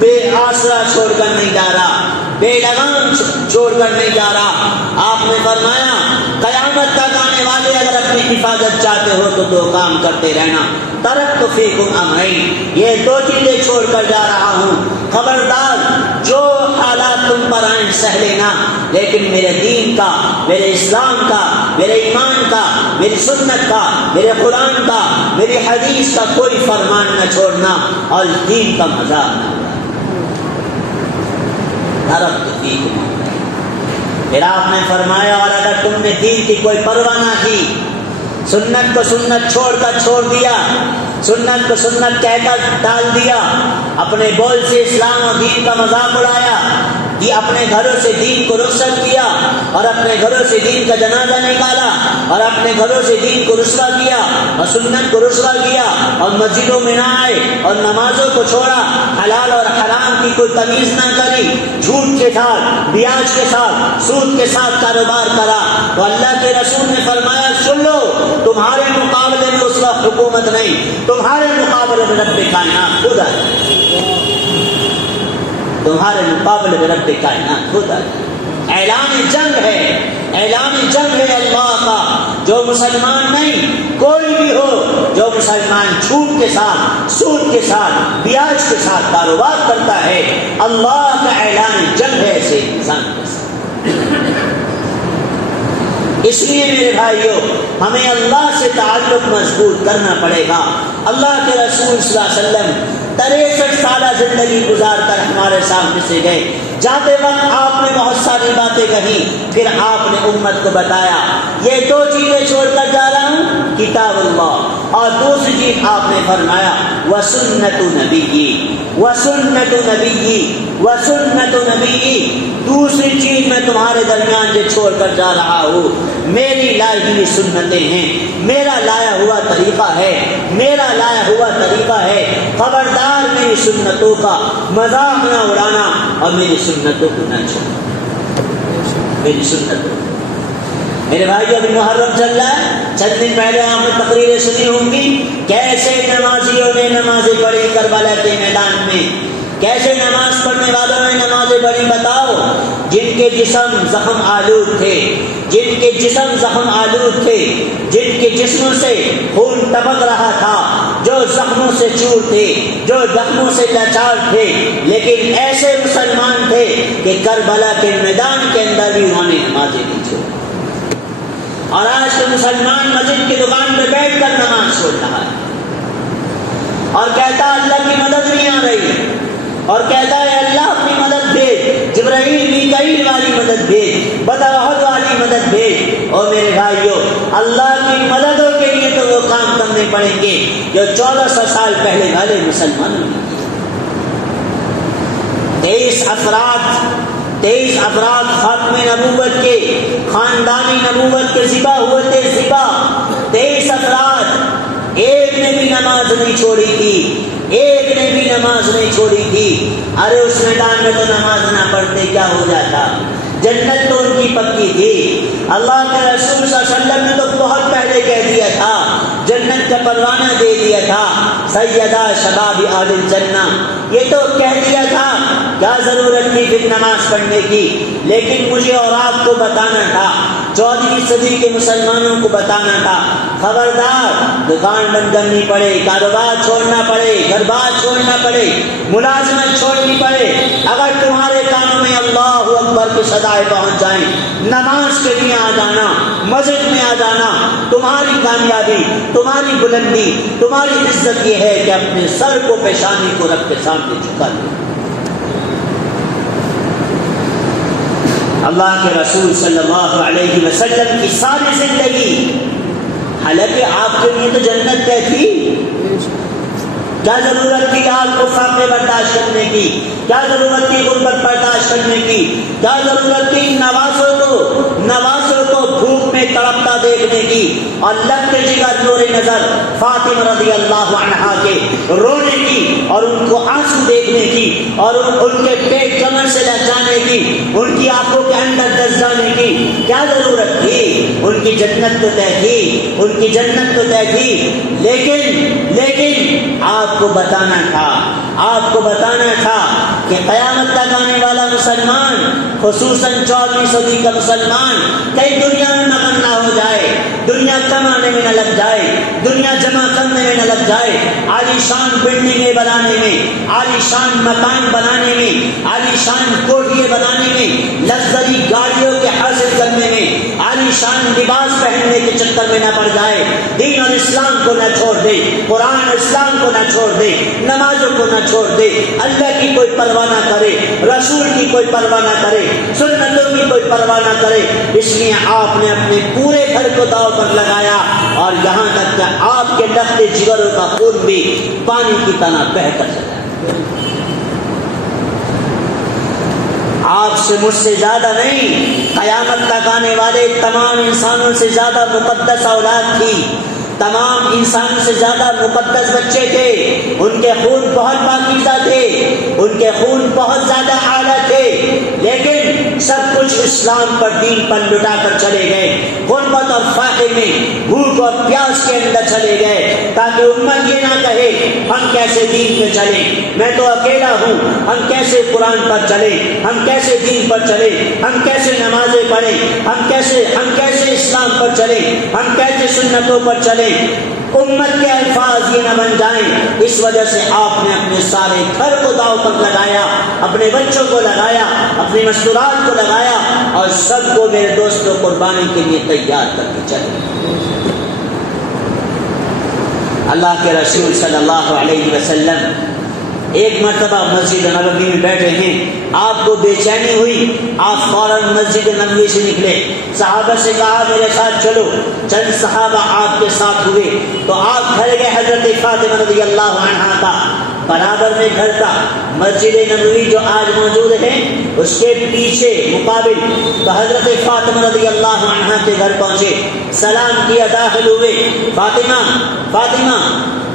بے آسرا چھوڑ کر نہیں جا رہا، بے لگام چھوڑ کر نہیں جا رہا۔ آپ نے فرمایا قیامت تک آنے والے اگر اپنی حفاظت چاہتے ہو تو 2 کام کرتے رہنا، ترکت فیکم امرین، یہ 2 چیزیں چھوڑ کر جا رہا ہوں، خبردار جو حالات تم پر آئیں سہ لینا، لیکن میرے دین کا، میرے اسلام کا، میرے ایمان کا، میری سنت کا، میرے قرآن کا، میری حدیث کا کوئی فرمان نہ چھوڑنا اور اس دین کا مذاق نہ اڑانا۔ ترکت فیکم امرین، پھر آپ نے فرمایا اور اگر تم نے دین کی کوئی پرواہ نہ کی، سنت کو سنت چھوڑ دیا، سنت کو سنت کہہ کر ڈال دیا، اپنے بول سے اسلام اور دین کا مذاق اڑایا، یہ اپنے گھروں سے دین کو رخصت کیا اور اپنے گھروں سے دین کا جنازہ نکالا اور اپنے گھروں سے دین کو رسوا کیا اور سنت کو رسوا کیا اور مسجدوں میں نہ آئے اور نمازوں کو چھوڑا، حلال اور حرام کی کوئی تمیز نہ کری، جھوٹ کے ساتھ، بیاج کے ساتھ، سود کے ساتھ کاروبار کرا، تو اللہ کے رسول نے فرمایا سن لو، تمہارے مقابلے میں اس وقت حکومت نہیں، تمہارے مقابلے میں رب کائنات خدا ہے، تمہارے مقابلے میں رب کائنات خدا ہے۔ اعلان جنگ ہے، اعلان جنگ ہے اللہ کا، جو مسلمان نہیں کوئی بھی ہو جو مسلمان جھوٹ کے ساتھ، سود کے ساتھ، بیاج کے ساتھ کاروبار کرتا ہے، اللہ کا اعلان جنگ ہے ایسے انسان کے ساتھ۔ اس لیے میرے بھائیوں ہمیں اللہ سے تعلق مضبوط کرنا پڑے گا۔ اللہ کے رسول صلی اللہ علیہ وسلم 63 سالہ زندگی گزار کر ہمارے سامنے سے گئے، جاتے وقت آپ نے بہت ساری باتیں کہی، پھر آپ نے امت کو بتایا یہ 2 چیزیں چھوڑ کر جا رہا ہوں، کتاب اللہ اور دوسری چیز آپ نے فرمایا وسنت نبی، وسنت نبی، وسنت نبی، دوسری چیز میں تمہارے درمیان جو چھوڑ کر جا رہا ہوں میری لائی ہوئی سنتیں ہیں، میرا لایا ہوا طریقہ ہے، میرا لایا ہوا طریقہ ہے، خبردار میری سنتوں کا مذاق نہ اڑانا اور میری سنتوں کو نہ چھوڑنا، میری سنتوں۔ میرے بھائیو ابھی محرم چل رہا ہے، چند دن پہلے آپ نے تقریریں سنی ہوں گی کیسے نمازیوں نے نمازیں پڑھی کربلا کے میدان میں، کیسے نماز پڑھنے والوں نے نمازیں پڑھی، بتاؤ جن کے جسم زخم آلود تھے، جن کے جسم زخم آلود تھے، جن کے جسموں سے خون ٹپک رہا تھا، جو زخموں سے چور تھے، جو زخموں سے لاچار تھے، لیکن ایسے مسلمان تھے کہ کربلا کے میدان کے اندر بھی انہوں نے نمازیں نہیں چھوڑی۔ اور آج کے مسلمان مسجد کی دکان پہ بیٹھ کر نماز چھوڑ رہا ہے اور کہتا ہے اللہ کی مدد نہیں آ رہی، اور کہتا ہے اللہ اپنی مدد بھیج، جبرائیل میکائیل والی مدد بھیج، بدر والی مدد بھیج۔ اور میرے بھائیو اللہ کی مددوں کے لیے تو وہ کام کرنے پڑیں گے جو 1400 سال پہلے والے مسلمانوں نے 23 افراد خاتم نبوت کے، خاندانی نبوت کے ذبح ہوئے تھے، ذبح 23 افراد، ایک نے بھی نماز نہیں چھوڑی تھی، ایک نے بھی نماز نہیں چھوڑی تھی۔ ارے اس میدان میں تو نماز نہ پڑھتے کیا ہو جاتا، جنت تو ان کی پکی تھی۔ اللہ کے رسول صلی اللہ علیہ وسلم نے تو بہت پہلے کہہ دیا تھا، جنت کا پروانہ دے دیا تھا، سیدہ شباب اہل الجنہ، یہ تو کہہ دیا تھا، کیا ضرورت تھی پھر نماز پڑھنے کی؟ لیکن مجھے اور آپ کو بتانا تھا، 14ویں صدی کے مسلمانوں کو بتانا تھا، خبردار دکان بند کرنی پڑے، کاروبار چھوڑنا پڑے، گھر بار چھوڑنا پڑے، ملازمت چھوڑنی پڑے، اگر تمہارے کام میں اللہ اکبر کی صدائیں پہنچ جائیں، نماز کے لیے آ جانا، مسجد میں آ جانا، تمہاری کامیابی، تمہاری بلندی، تمہاری عزت یہ ہے کہ اپنے سر کو پیشانی کو رب کے سامنے جھکا دو۔ اللہ کے رسول صلی اللہ علیہ وسلم کی ساری زندگی، حالانکہ آپ کے لیے تو جنت طے تھی، کیا ضرورت تھی آپ کو فاقے برداشت کرنے کی، کیا ضرورت تھی غربت برداشت کرنے کی، کیا ضرورت تھی نوازوں کو بھوک میں تڑپتا دیکھنے کی، اور لگتے جگر نور نظر فاطمہ رضی اللہ عنہا کے رونے کی، اور ان کو آنسو دیکھنے کی، اور ان کے پیٹ کمر سے لہجانے کی، ان کی آنکھوں کے اندر دس جانے کی کیا ضرورت تھی؟ ان کی جنت تو طے تھی، ان کی جنت تو طے تھی، لیکن آپ کو بتانا تھا کہ قیامت تک آنے والا مسلمان، خصوصاً 14ویں صدی کا مسلمان، کئی دنیا میں مگن نہ ہو جائے، دنیا کمانے میں نہ لگ جائے، دنیا جمع کرنے میں نہ لگ جائے، عالی شان بلڈنگیں بنانے میں، عالی شان مکان بنانے میں، عالی شان کوٹھیاں بنانے میں، لگژری گاڑیوں کے حاصل کرنے میں، عالی شان لباس پہننے کے چکر میں نہ پڑ جائے، دین اور اسلام کو نہ چھوڑ دے، قرآن اسلام کو نہ چھوڑ دے، نمازوں کو نہ چھوڑ دے، اللہ کی کوئی پرواہ نہ کرے، رسول کی کوئی پرواہ نہ کرے، سنتوں کی کوئی پرواہ نہ کرے۔ اس لیے آپ نے اپنے پورے گھر کو داؤ پر لگایا، اور یہاں تک کہ آپ کے لختے جگروں کا خون بھی پانی کی طرح بہہ کر چلا۔ آپ سے مجھ سے زیادہ نہیں، قیامت تک آنے والے تمام انسانوں سے زیادہ مقدس اولاد تھی، تمام انسان سے زیادہ مقدس بچے تھے، ان کے خون بہت پاکیزہ تھے، ان کے خون بہت زیادہ اعلیٰ تھے، لیکن سب کچھ اسلام پر، دین پر لٹا کر چلے گئے، غربت اور فاقے میں، بھوک اور پیاس کے اندر چلے گئے، تاکہ امت یہ نہ کہے ہم کیسے دین پہ چلیں، میں تو اکیلا ہوں، ہم کیسے قرآن پر چلیں، ہم کیسے دین پر چلیں، ہم کیسے نمازیں پڑھیں، ہم کیسے اسلام پر چلیں، ہم کیسے سنتوں پر چلیں، امت کے الفاظ یہ نہ بن جائیں۔ اس وجہ سے آپ نے اپنے سارے گھر کو داؤ پر لگایا، اپنے بچوں کو لگایا، اپنی مستورات کو لگایا، اور سب کو میرے دوستوں قربانی کے لیے تیار کر کے چلے۔ اللہ کے رسول صلی اللہ علیہ وسلم ایک مرتبہ مسجد نبوی میں بیٹھے ہیں، آپ کو بے چینی ہوئی، آپ فوراً مسجد نبوی سے نکلے، صحابہ سے کہا میرے ساتھ چلو، چند صحابہ آپ کے ساتھ ہوئے تو آپ گھر گئے حضرت فاطمہ رضی اللہ عنہا کا برابر میں گھر تھا، مسجد نبوی جو آج موجود ہے اس کے پیچھے مقابل، تو حضرت فاطمہ رضی اللہ عنہا کے گھر پہنچے، سلام کیا، داخل ہوئے، فاطمہ فاطمہ،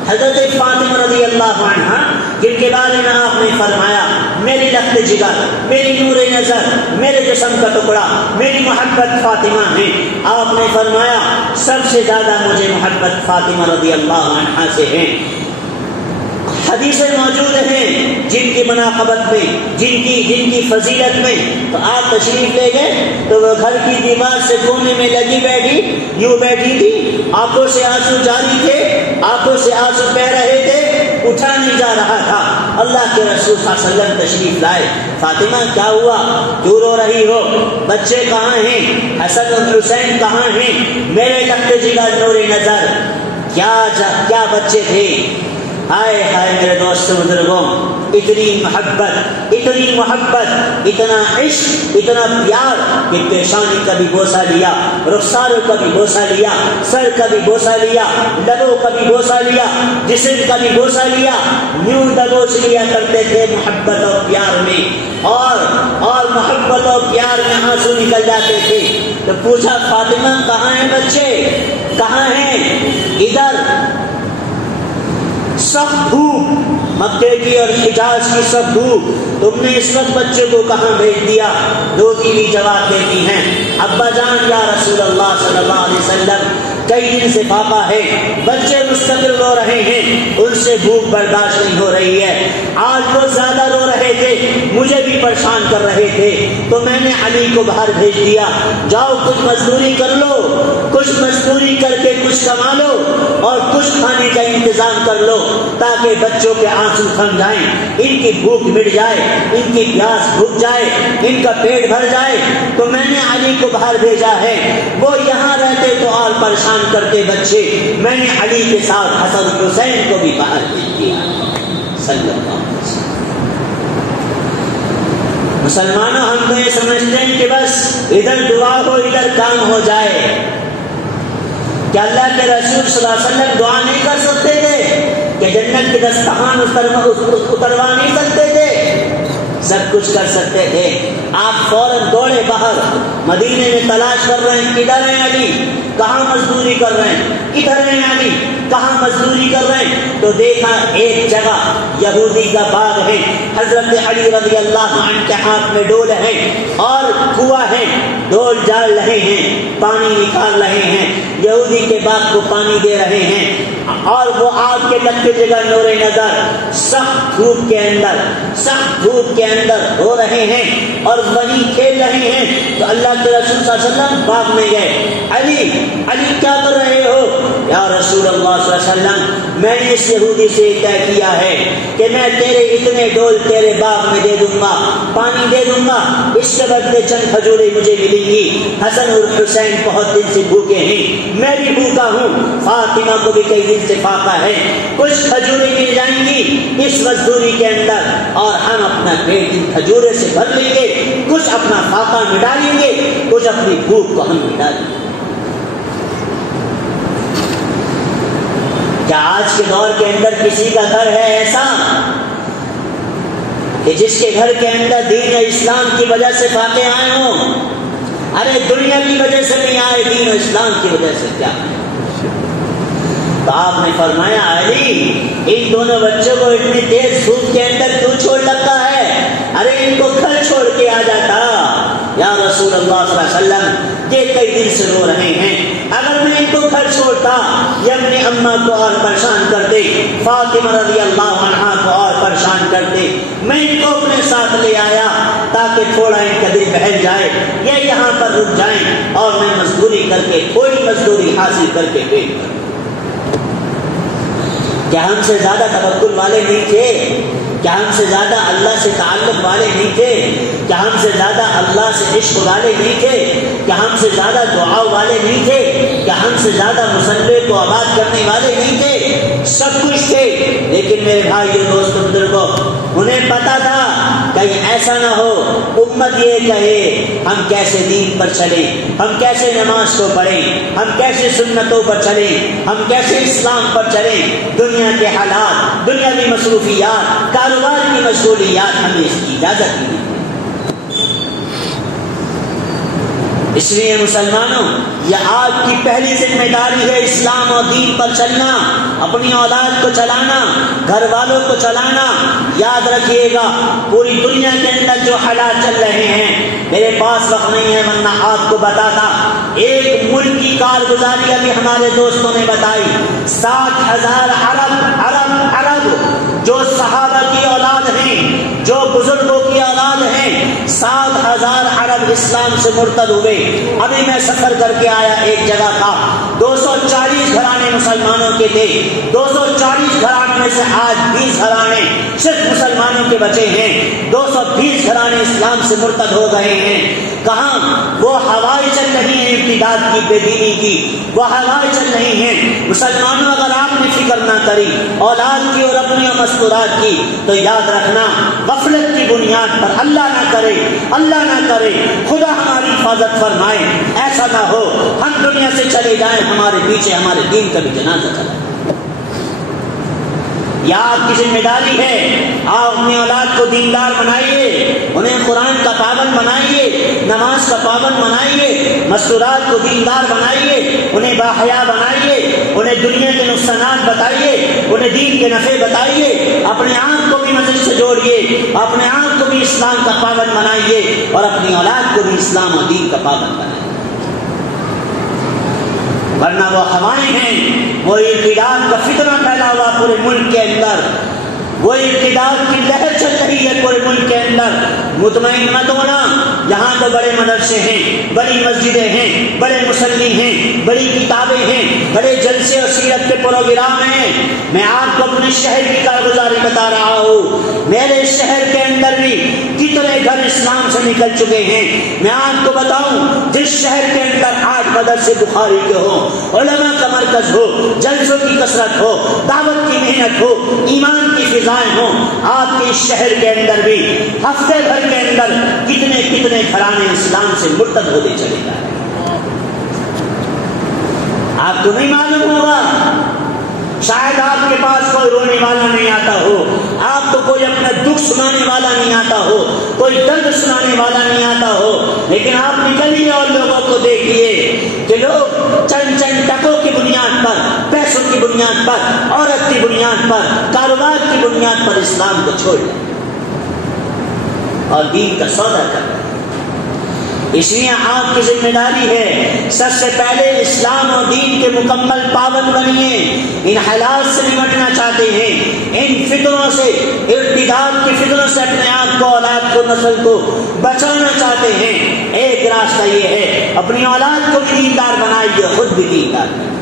حضرت فاطمہ رضی اللہ عنہا جن کے بارے میں آپ نے فرمایا میری لخت جگر، میری نور نظر، میرے جسم کا ٹکڑا، میری محبت فاطمہ ہے، آپ نے فرمایا سب سے زیادہ مجھے محبت فاطمہ رضی اللہ عنہا سے ہے۔ حدیثیں موجود ہیں جن کی مناقبت میں، جن کی فضیلت میں، تو آپ تشریف لے گئے تو وہ گھر کی دیوار سے کونے میں لگی بیٹھی، یوں بیٹھی تھی، آنکھوں سے آنسو جاری تھے، آنکھوں سے آنسو بہ رہے تھے، اٹھا نہیں جا رہا تھا۔ اللہ کے رسول صلی اللہ علیہ وسلم تشریف لائے، فاطمہ کیا ہوا، کیوں رو رہی ہو، بچے کہاں ہیں، حسن اور حسین کہاں ہیں، میرے لخت جگر نور نظر، کیا بچے تھے، ہائے ہائے میرے دوستوں بزرگوں، اتنی محبت، اتنا عشق، اتنا پیار کہ پیشانی کا بھی بوسہ لیا، رخساروں کا بھی بوسہ لیا، سر کا بھی بوسہ لیا، لبوں کا بھی بوسہ لیا، جسم کا بھی بوسہ لیا، یوں دبوچ لیا کرتے تھے محبت اور پیار میں، اور محبت اور پیار میں آنسو نکل جاتے تھے۔ تو پوچھا فاطمہ کہاں ہیں بچے، کہاں ہیں، ادھر سخت دھوپ، مکے کی اور حجاز کی سخت دھوپ، تم نے اس وقت بچے کو کہاں بھیج دیا؟ دو بیوی جواب دیتی ہیں، ابا جان یا رسول اللہ صلی اللہ علیہ وسلم کئی دن سے فاقہ ہے، بچے مستقل رو رہے ہیں، ان سے بھوک برداشت نہیں ہو رہی ہے، آج وہ زیادہ رو رہے تھے، مجھے بھی پریشان کر رہے تھے، تو میں نے علی کو باہر بھیج دیا، جاؤ کچھ مزدوری کر لو، کچھ مزدوری کر کے کچھ کما لو اور کچھ کھانے کا انتظام کر لو تاکہ بچوں کے آنسو تھم جائیں، ان کی بھوک مٹ جائے، ان کی پیاس بھج جائے، ان کا پیٹ بھر جائے۔ تو میں نے علی کو باہر بھیجا ہے، وہ یہاں رہتے تو اور پریشان کرتے بچے، میں نے علی کے ساتھ حسن حسین کو بھی باہر بھیج دیا صلی اللہ علیہ وسلم۔ مسلمانوں ہم تو یہ سمجھتے ہیں کہ بس ادھر دعا ہو ادھر کام ہو جائے، کہ اللہ کے رسول صلی اللہ علیہ وسلم دعا نہیں کر سکتے تھے، کہ جنت کے دستخوان اتروا نہیں سکتے تھے، سب کچھ کر سکتے تھے۔ آپ فوراً دوڑے باہر، مدینے میں تلاش کر رہے ہیں کدھر ہیں علی، کہاں مزدوری کر رہے ہیں، کدھر ہیں علی، کہاں مزدوری کر رہے ہیں؟ تو دیکھا ایک جگہ یہودی کا باغ ہے، حضرت علی رضی اللہ عنہ کے ہاتھ میں ڈول ہے اور کنواں ہے، ڈول ڈال رہے ہیں، پانی نکال رہے ہیں، یہودی کے باغ کو پانی دے رہے ہیں، اور وہ آگ کے لگتے جگہ نور نظر سخت دھوپ کے اندر ہو رہے ہیں اور وہیں کھیل رہے ہیں۔ تو اللہ کے رسول صلی اللہ علیہ وسلم باغ میں گئے، علی کیا کر رہے ہو؟ یا رسول اللہ صلی اللہ علیہ وسلم میں نے اس یہودی سے طے کیا ہے کہ میں تیرے اتنے ڈول تیرے باغ میں دے دوں گا، پانی دے دوں گا، اس کے بدلے چند کھجوریں مجھے ملیں گی۔ حسن اور حسین بہت دن سے بھوکے ہیں، میں بھی بھوکا ہوں، فاطمہ کو بھی کئی دن سے فاقہ ہے، کچھ کھجوریں مل جائیں گی اس مزدوری کے اندر اور ہم اپنا پیٹ ان کھجورے سے بھر لیں گے، کچھ اپنا فاقہ مٹا لیں گے، کچھ اپنی بھوک کو ہم مٹا لیں گے۔ کیا آج کے دور کے اندر کسی کا گھر ہے ایسا کہ جس کے گھر کے اندر دین اسلام کی وجہ سے فاقے آئے ہوں؟ ارے دنیا کی وجہ سے نہیں آئے، دین اسلام کی وجہ سے کیا ہے؟ تو آپ نے فرمایا علی ان دونوں بچوں کو اتنی تیز دھوپ کے اندر کیوں چھوڑ رکھا ہے؟ ارے ان کو گھر چھوڑ کے آ جاتا۔ یا رسول اللہ صلی اللہ علیہ وسلم یہ کئی دن سے رو رہے ہیں، اگر میں ان کو گھر چھوڑتا یہ اپنی اماں کو اور پریشان کرتے، فاطمہ رضی اللہ عنہا کو اور پریشان کرتے، میں ان کو اپنے ساتھ لے آیا تاکہ تھوڑا ان کا دل بہل جائے، یہ یہاں پر رک جائیں اور میں مزدوری کر کے تھوڑی مزدوری حاصل کر کے پیٹ کروں۔ کیا ہم سے زیادہ توکل والے نہیں تھے؟ کیا ہم سے زیادہ اللہ سے تعلق والے نہیں تھے؟ کیا ہم سے زیادہ اللہ سے عشق والے نہیں تھے؟ کیا ہم سے زیادہ دعا والے نہیں تھے؟ کہ ہم سے زیادہ مسلح کو آباد کرنے والے نہیں تھے، سب کچھ تھے، لیکن میرے بھائیوں دوستوں بزرگوں انہیں پتا تھا کہیں ایسا نہ ہو امت یہ کہے ہم کیسے دین پر چلیں، ہم کیسے نماز کو پڑھیں، ہم کیسے سنتوں پر چلیں، ہم کیسے اسلام پر چلیں۔ دنیا کے حالات، دنیاوی مصروفیات، کاروبار کی مشغولیات ہمیں اس کی اجازت نہیں۔ اس لیے مسلمانوں یہ آپ کی پہلی ذمہ داری ہے، اسلام اور دین پر چلنا، اپنی اولاد کو چلانا، گھر والوں کو چلانا۔ یاد رکھیے گا پوری دنیا کے اندر جو حالات چل رہے ہیں، میرے پاس وقت نہیں ہے ورنہ آپ کو بتاتا۔ ایک ملک کی کارگزاری ابھی ہمارے دوستوں نے بتائی، 7,000 عرب جو صحابہ کی اولاد ہیں، جو بزرگوں کی اولاد ہیں، 7,000 عرب اسلام سے مرتد ہوئے۔ ابھی میں سفر کر کے آیا ایک جگہ کا، 240 گھرانے مسلمانوں کے تھے، 240 گھرانے میں سے آج 20 گھرانے صرف مسلمانوں کے بچے ہیں، 220 گھرانے اسلام سے مرتد ہو گئے ہیں۔ کہاں وہ ہوائیں چل رہی ہیں ارتداد کی، بے دینی کی، وہ ہوائیں چل رہی ہیں۔ مسلمانوں اگر آپ نے فکر نہ کری اولاد کی اور اپنی مستورات کی تو یاد رکھنا غفلت کی بنیاد پر اللہ نہ کرے خدا ہماری حفاظت فرمائے، ایسا نہ ہو ہم دنیا سے چلے جائیں، ہمارے پیچھے ہمارے دین کا بھی جنازہ چلا۔ یہ آپ کی ذمہ داری ہے، آپ اپنی اولاد کو دیندار بنائیے، انہیں قرآن کا پابند بنائیے، نماز کا پابند بنائیے، مستورات کو دیندار بنائیے، انہیں باحیا بنائیے، انہیں دنیا کے نقصانات بتائیے، انہیں دین کے نفع بتائیے، اپنے آپ کو بھی مسجد سے جوڑیے، اپنے آپ کو بھی اسلام کا پابند بنائیے اور اپنی اولاد کو بھی اسلام اور دین کا پابند بنائیے۔ ورنہ وہ ہوائیں ہیں، وہ ارتداد کا فتنہ پھیلا ہوا پورے ملک کے اندر، وہ ارتداد کی لہر چل رہی ہے پورے ملک کے اندر۔ مطمئن مت ہونا، یہاں تو بڑے مدرسے ہیں، بڑی مسجدیں ہیں، بڑے مصلی ہیں، بڑی کتابیں ہیں، بڑے جلسے اور سیرت کے پروگرام ہیں۔ میں آپ کو اپنے شہر کی کارگزاری بتا رہا ہوں، میرے شہر کے اندر بھی کتنے گھر اسلام سے نکل چکے ہیں۔ میں آپ کو بتاؤں جس شہر کے اندر 8 مدرسے بخاری کے ہوں، علماء کا مرکز ہو، جلسوں کی کثرت ہو، دعوت کی محنت ہو، ایمان کی فضائیں ہوں، آپ کے اس شہر کے اندر بھی ہفتے بھر کے اندر کتنے کتنے گھرانے اسلام سے مرتد ہوتے چلے گئے۔ آپ کو نہیں معلوم ہوگا، شاید آپ کے پاس کوئی رونے والا نہیں آتا ہو، آپ کو کوئی اپنا دکھ سنانے والا نہیں آتا ہو، کوئی درد سنانے والا نہیں آتا ہو، لیکن آپ نکلیے اور لوگوں کو دیکھیے کہ لوگ چند ٹکوں کی بنیاد پر، پیسوں کی بنیاد پر، عورت کی بنیاد پر، کاروبار کی بنیاد پر اسلام کو چھوڑ دیں اور دین کا سودا کر رہے ہیں۔ اس لیے آپ کی ذمہ داری ہے سب سے پہلے اسلام اور دین کے مکمل پابند بنیے۔ ان حالات سے نمٹنا چاہتے ہیں، ان فتنوں سے، ارتداد کی فتنوں سے اپنے آپ کو، اولاد کو، نسل کو بچانا چاہتے ہیں، ایک راستہ یہ ہے اپنی اولاد کو بھی دیندار بنائیے، خود بھی دیندار بنائیے۔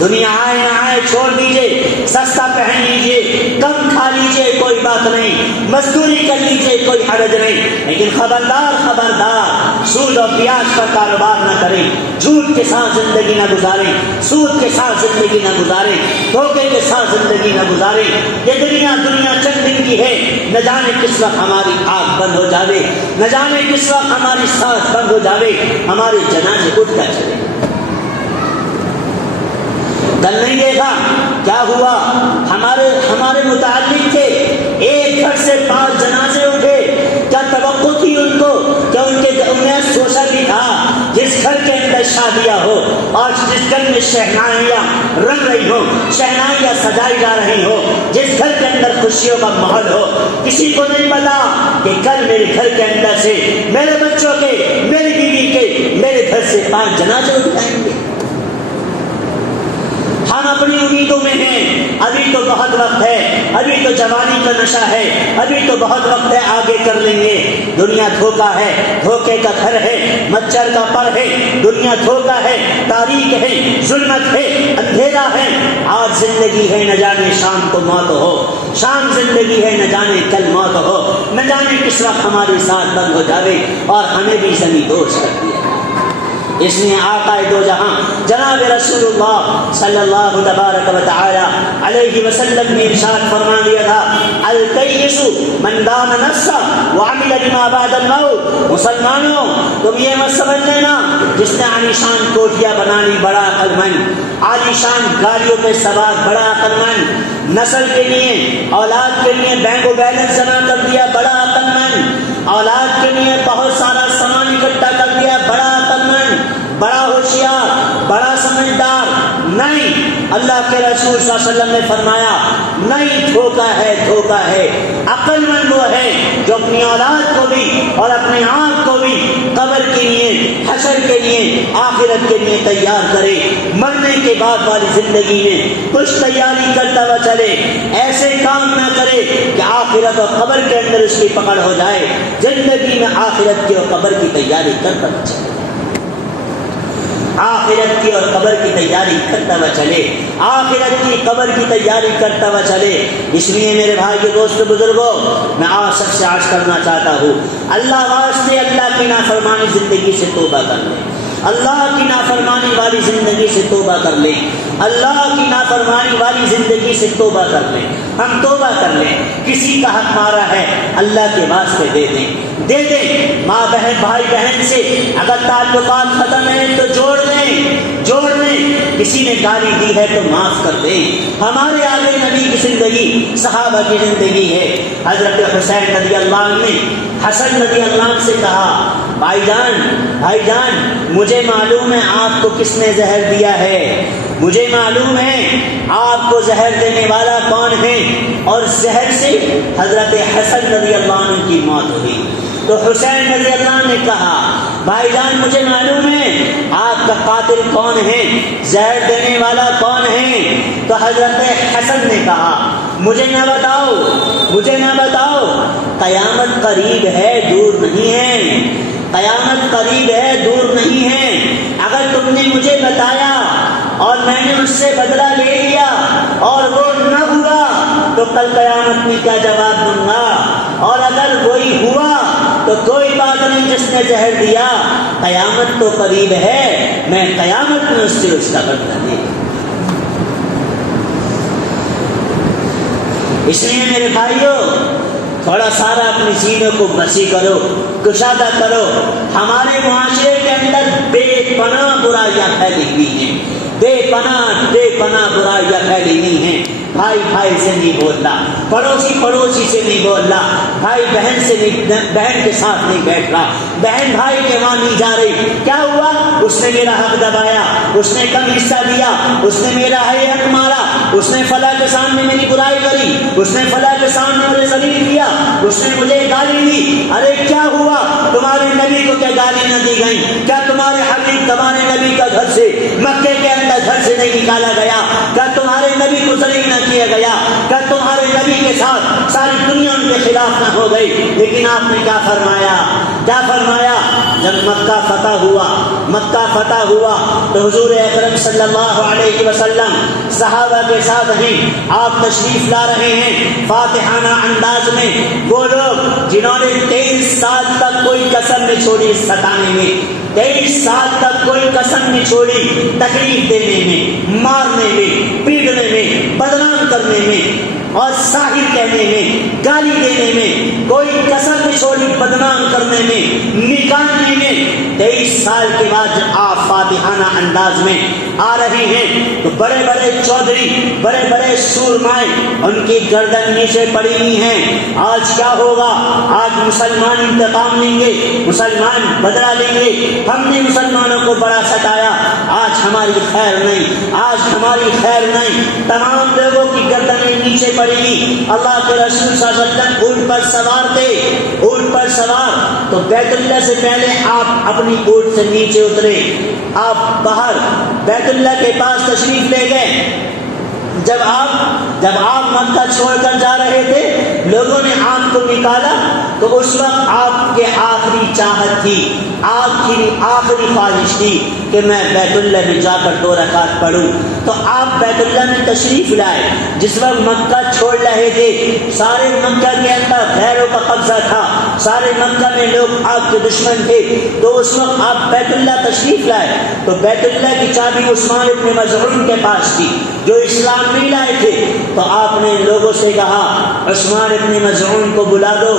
دنیا آئے نہ آئے چھوڑ دیجئے، سستا پہن لیجئے، کم کھا لیجئے، کوئی بات نہیں، مزدوری کر لیجئے، کوئی حرج نہیں، لیکن خبردار سود اور پیاز کا کاروبار نہ کریں، جھوٹ کے ساتھ زندگی نہ گزاریں، سود کے ساتھ زندگی نہ گزاریں، دھوکے کے ساتھ زندگی نہ گزاریں۔ یہ دنیا چند دن کی ہے، نہ جانے کس وقت ہماری آنکھ بند ہو جاوے، نہ جانے کس وقت ہماری سانس بند ہو جاوے، ہمارے جنازے اٹھ کر چلے۔ کل نہیں دیکھا کیا ہوا، ہمارے متعلق تھے، ایک گھر سے 5 جنازے اٹھے، کیا توقع تھی ان کو کہ انہیں سوچا بھی تھا جس گھر کے اندر شادیاں ہو اور جس گھر میں شہنائیاں رنگ رہی ہو، شہنائیاں سجائی جا رہی ہو، جس گھر کے اندر خوشیوں کا ماحول ہو، کسی کو نہیں پتا کہ کل میرے گھر کے اندر سے، میرے بچوں کے، میری بیوی کے، میرے گھر سے 5 جنازے اٹھ جائیں گے۔ ہم اپنی امیدوں میں ہیں، ابھی تو بہت وقت ہے، ابھی تو جوانی کا نشہ ہے، ابھی تو بہت وقت ہے، آگے کر لیں گے۔ دنیا دھوکا ہے، دھوکے کا گھر ہے، مچھر کا پر ہے، دنیا دھوکا ہے، تاریک ہے، ظلمت ہے، اندھیرا ہے۔ آج زندگی ہے، نہ جانے شام کو موت ہو، شام زندگی ہے، نہ جانے کل موت ہو، نہ جانے کس وقت ہماری ساتھ بند ہو جاوے اور ہمیں بھی زمین دوز کر دیا۔ اس نے آقا دو جہاں جناب رسول اللہ صلی اللہ تبارک و تعالی علیہ وسلم نے ارشاد فرما دیا تھا الکیس من دام نفسہ وعمل لما بعد الموت. مسلمانوں تم یہ مت سمجھ لینا جس نے عالیشان کوٹھیاں بنا لی بڑا عقل مند، عالیشان گاڑیوں پہ سوار بڑا عقل مند، نسل کے لیے اولاد کے لیے بینک و بیلنس جمع کر دیا بڑا عقل مند، اولاد کے لیے بہت سارا سامان اکٹھا کر دیا بڑا عقل مند، بڑا ہوشیار، بڑا سمجھدار نہیں. اللہ کے رسول صلی اللہ علیہ وسلم نے فرمایا نہیں، دھوکہ ہے، دھوکہ ہے. عقل مند وہ ہے جو اپنی اولاد کو بھی اور اپنے آپ کو بھی قبر کے لیے، حشر کے لیے، آخرت کے لیے تیار کرے. مرنے کے بعد والی زندگی میں کچھ تیاری کرتا ہوا چلے، ایسے کام نہ کرے کہ آخرت اور قبر کے اندر اس کی پکڑ ہو جائے. زندگی میں آخرت کی اور قبر کی تیاری کرتا ہوا چلے، آخرت کی اور قبر کی تیاری کرتا ہوا چلے، آخرت کی قبر کی تیاری کرتا ہوا چلے. اس لیے میرے بھائی دوست بزرگوں، میں آپ سب سے عرض کرنا چاہتا ہوں اللہ واسطے اللہ کی نافرمانی زندگی سے توبہ کر لیں، اللہ کی نافرمانی والی زندگی سے توبہ کر لیں، اللہ کی نافرمانی والی زندگی سے توبہ کر لیں. ہم توبہ کر لیں. کسی کا حق مارا ہے اللہ کے واسطے دے دیں، دے دیں. ماں بہن بھائی بہن سے اگر تعلقات ختم ہیں تو جوڑ دیں، جوڑ دیں. کسی نے گالی دی ہے تو معاف کر دیں. ہمارے آگے نبی کی زندگی، صحابہ کی زندگی ہے. حضرت حسین رضی اللہ عنہ نے حسن رضی اللہ عنہ سے کہا بھائی جان، بھائی جان مجھے معلوم ہے آپ کو کس نے زہر دیا ہے، مجھے معلوم ہے آپ کو زہر دینے والا کون ہے. اور زہر سے حضرت حسن رضی اللہ عنہ کی موت ہوئی. تو حسین رضی اللہ عنہ نے کہا بھائی جان مجھے معلوم ہے آپ کا قاتل کون ہے، زہر دینے والا کون ہے. تو حضرت حسن نے کہا مجھے نہ بتاؤ، مجھے نہ بتاؤ، قیامت قریب ہے، دور نہیں ہے، قیامت قریب ہے، دور نہیں ہے. اگر تم نے مجھے بتایا اور میں نے اس سے بدلہ لے لیا اور وہ نہ ہوا تو کل قیامت میں کیا جواب دوں گا؟ اور اگر وہی ہوا تو کوئی بات نہیں، جس نے زہر دیا قیامت تو قریب ہے، میں قیامت میں اس سے اس کا بدلہ لے لوں. اس لیے میرے بھائیوں تھوڑا سارا اپنی سینوں کو وسیع کرو، کشادہ کرو. ہمارے معاشرے کے اندر بے پناہ برائیاں پھیلی ہوئی ہیں، بے پناہ برائیاں پھیلی ہوئی ہیں. بھائی بھائی سے نہیں بول رہا، پڑوسی پڑوسی سے نہیں بول رہا، بھائی بہن سے نہیں، بہن کے ساتھ نہیں بیٹھ رہا، بہن بھائی کے وہاں نہیں جا رہی. کیا ہوا؟ اس نے میرا حق دبایا، اس نے کم حصہ دیا، اس نے میرا حق مارا، اس نے فلاں کے سامنے میری برائی کری، اس نے فلاں کے سامنے مجھے ذلیل کیا، اس نے مجھے گالی دی. ارے کیا ہوا؟ تمہارے نبی کو کیا گالی نہ دی گئی؟ کیا تمہارے حبیب تمہارے نبی کا گھر سے، مکے کے اندر گھر سے نہیں نکالا گیا؟ کیا تمہارے نبی کو ذلیل نہ کیا گیا؟ کیا تمہارے نبی کے ساتھ ساری دنیا ان کے خلاف نہ ہو گئی؟ لیکن آپ نے کیا فرمایا؟ کیا فرمایا؟ جب مکہ فتح ہوا، مکہ فتح ہوا تو حضور اکرم صلی اللہ علیہ وسلم صحابہ کے ساتھ ہیں، آپ تشریف لا رہے ہیں فاتحانہ انداز میں. وہ لوگ جنہوں نے 23 سال تک کوئی کسر نہیں چھوڑی ستانے میں، 23 سال تک کوئی کسر نہیں چھوڑی تکلیف دینے میں، مارنے میں، پیٹنے میں، بدنام کرنے میں اور ساحر کہنے میں، گالی دینے میں، کوئی کسر نہیں چھوڑی بدنام کرنے میں، نکالنے میں. 23 سال کے بعد آپ فاتحانہ انداز میں آ رہے ہیں تو بڑے بڑے چودھری، بڑے بڑے سورمائے ان کی گردن نیچے پڑی ہوئی ہیں. آج کیا ہوگا؟ آج مسلمان انتقام لیں گے، مسلمان بدلہ لیں گے. ہم نے مسلمانوں کو بڑا ستایا، آج ہماری خیر نہیں، آج ہماری خیر نہیں. تمام لوگوں کی گردنیں نیچے پڑی ہوئی. اللہ کے رسول صلی اللہ علیہ وسلم اونٹ پر سوار تھے، اونٹ پر سوار. تو بیت اللہ سے پہلے آپ اپنی اونٹ سے نیچے اترے، آپ باہر بیت اللہ کے پاس تشریف لے گئے. جب آپ مکہ چھوڑ کر جا رہے تھے لوگوں نے آپ کو نکالا تو اس وقت آپ کے آخری چاہت تھی، آپ کی آخری خواہش تھی کہ میں بیت اللہ میں جا کر 2 رکعت پڑھوں. تو آپ بیت اللہ میں تشریف لائے. جس وقت مکہ چھوڑ رہے تھے, سارے مکہ کے اندر غیروں کا قبضہ تھا, سارے مکہ میں لوگ آپ کے دشمن تھے. تو اس وقت آپ بیت اللہ تشریف لائے تو بیت اللہ کی چابی عثمان ابن مظعون کے پاس تھی جو اسلام نہیں لائے تھے. تو آپ نے لوگوں سے کہا عثمان ابن مظعون کو بلا دو.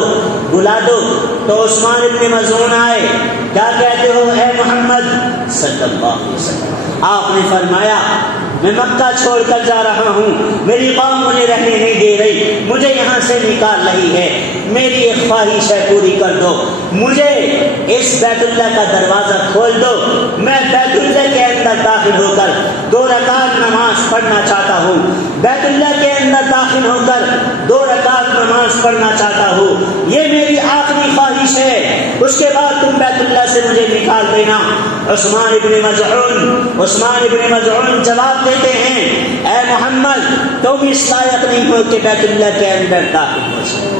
تو عثمان ابن مظعون آئے. کیا کہتے ہو اے محمد صلی اللہ علیہ وسلم؟ آپ نے فرمایا میں مکہ چھوڑ کر جا رہا ہوں, میری قوم مجھے رہنے نہیں دے رہی, مجھے یہاں سے نکال رہی ہے, میری ایک خواہش ہے پوری کر دو, مجھے اس بیت اللہ کا دروازہ کھول دو, میں بیت اللہ کے اندر داخل ہو کر 2 رکعت نماز پڑھنا چاہتا ہوں. بیت اللہ کے اندر داخل ہو کر 2 رکعت نماز پڑھنا چاہتا ہوں, یہ میری آخری خواہش ہے, اس کے بعد تم بیت اللہ سے مجھے نکال دینا. عثمان ابن مظعون جواب دیتے ہیں اے محمد تم اس لائق نہیں ہو کہ بیت اللہ کے اندر داخل ہو سکو.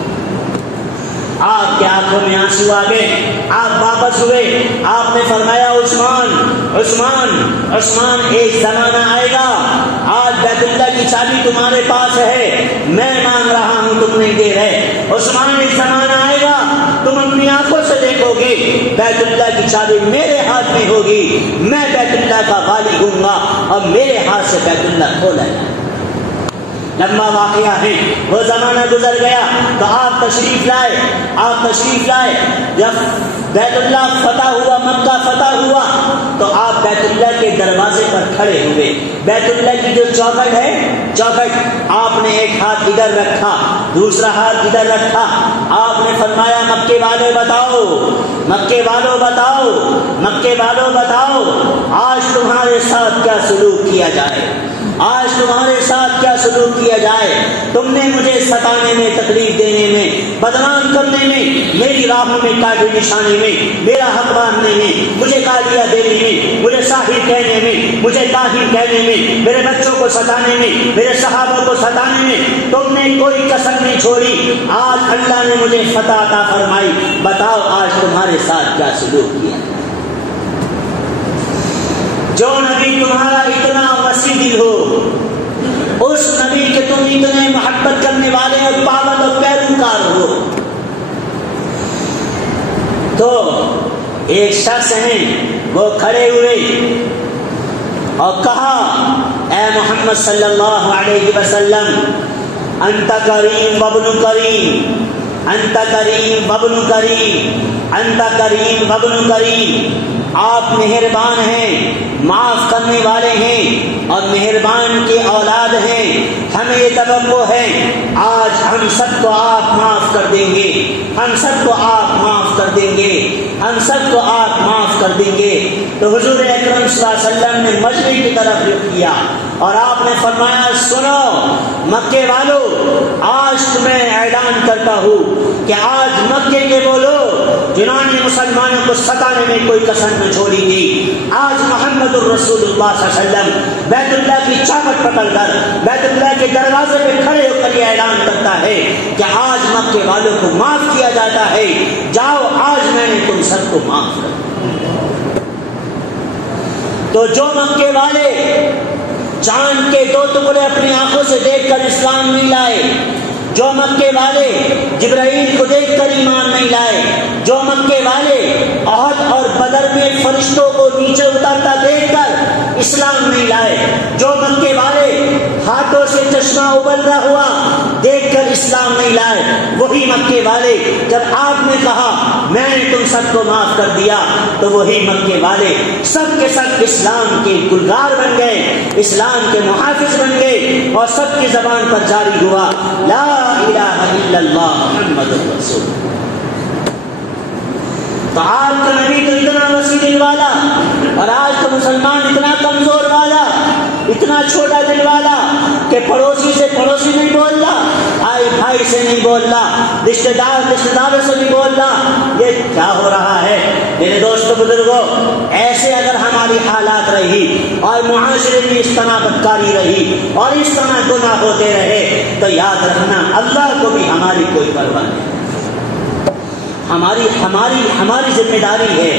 آپ کے آنکھوں میں آنسو آ گئے, آپ واپس ہوئے. آپ نے فرمایا عثمان ایک زمانہ آئے گا, آج بیت اللہ کی چابی تمہارے پاس ہے, میں مانگ رہا ہوں تم نہیں دے رہے. عثمان ایک زمانہ آئے گا تم اپنی آنکھوں سے دیکھو گے بیت اللہ کی چابی میرے ہاتھ میں ہوگی, میں بیت اللہ کا والی ہوں گا اور میرے ہاتھ سے بیت اللہ کھولا جائے. لمبا واقعہ ہے, وہ زمانہ گزر گیا تو آپ تشریف لائے. جب بیت اللہ فتح ہوا, مکہ فتح ہوا, تو آپ بیت اللہ کے دروازے پر کھڑے ہوئے. بیت اللہ کی جو چوکھٹ آپ نے ایک ہاتھ ادھر رکھا, دوسرا ہاتھ ادھر رکھا. آپ نے فرمایا مکے والوں بتاؤ آج تمہارے ساتھ کیا سلوک کیا جائے. تم نے مجھے ستانے میں, تکلیف دینے میں, بدنام کرنے میں, میری راہوں میں کاٹے نشانے میں, میرا حق ماننے میں, مجھے گالیاں دینے میں, مجھے ساحر کہنے میں, مجھے کاہن کہنے میں, میرے بچوں کو ستانے میں, میرے صحابہ کو ستانے میں تم نے کوئی کسر نہیں چھوڑی. آج اللہ نے مجھے فتح عطا فرمائی, بتاؤ آج تمہارے ساتھ کیا سلوک کیا. جو نبی تمہارا اتنا وسیع دل ہو, اس نبی کے تم اتنے محبت کرنے والے اور پابند اور پیروکار ہو, تو ایک شخص ہیں وہ کھڑے ہوئے اور کہا اے محمد صلی اللہ علیہ وسلم انت کریم وابن کریم, انت کریم وابن کریم, انت کریم وابن کریم. آپ مہربان ہیں, معاف کرنے والے ہیں اور مہربان کی اولاد ہیں. ہمیں یہ توقع ہے آج ہم سب کو آپ معاف کر دیں گے, ہم سب کو آپ معاف کر دیں گے, ہم سب کو آپ معاف کر دیں گے. تو حضور اکرم صلی اللہ علیہ وسلم نے مجمع کی طرف رخ کیا اور آپ نے فرمایا سنو مکے والو, آج تمہیں اعلان کرتا ہوں کہ آج مکے کے وہ لوگ جنہوں نے مسلمانوں کو ستانے میں کوئی کسر نہ چھوڑی تھی, آج محمد الرسول اللہ صلی اللہ علیہ وسلم بیت اللہ کی چاکٹ پکڑ کر بیت اللہ کے دروازے پہ کھڑے ہو کر یہ اعلان کرتا ہے کہ آج مکے والوں کو معاف کیا جاتا ہے, جاؤ آج میں نے تم سب کو معاف کر دیا. تو جو مکے والے چاند کے 2 ٹکڑے اپنی آنکھوں سے دیکھ کر اسلام نہیں لائے, جو مکے والے جبرائیل کو دیکھ کر ایمان نہیں لائے, جو مکے والے احد اور بدر میں فرشتوں کو نیچے اترتا دیکھ کر اسلام نہیں لائے, جو مکے والے ہاتھوں سے چشمہ ابلتا ہوا دیکھ کر اسلام نہیں لائے, وہی مکے والے جب آپ نے کہا میں نے تم سب کو معاف کر دیا تو وہی مکے والے سب کے سب اسلام کے گلزار بن گئے, اسلام کے محافظ بن گئے اور سب کی زبان پر جاری ہوا لا الہ الا اللہ محمد رسول. تو آج کا نبی تو اتنا وسیع دل والا اور آج کا مسلمان اتنا کمزور والا, اتنا چھوٹا دل والا کہ پڑوسی سے پڑوسی نہیں بول رہا, بھائی سے نہیں بول رہا, رشتے داروں سے نہیں بول رہا. یہ کیا ہو رہا ہے میرے دوستوں بزرگوں؟ ایسے اگر ہماری حالات رہی اور معاشرے میں اس طرح بدکاری رہی اور اس طرح گناہ ہوتے رہے تو یاد رکھنا اللہ کو بھی ہماری کوئی پرواہ نہیں. ہماری ذمہ داری ہے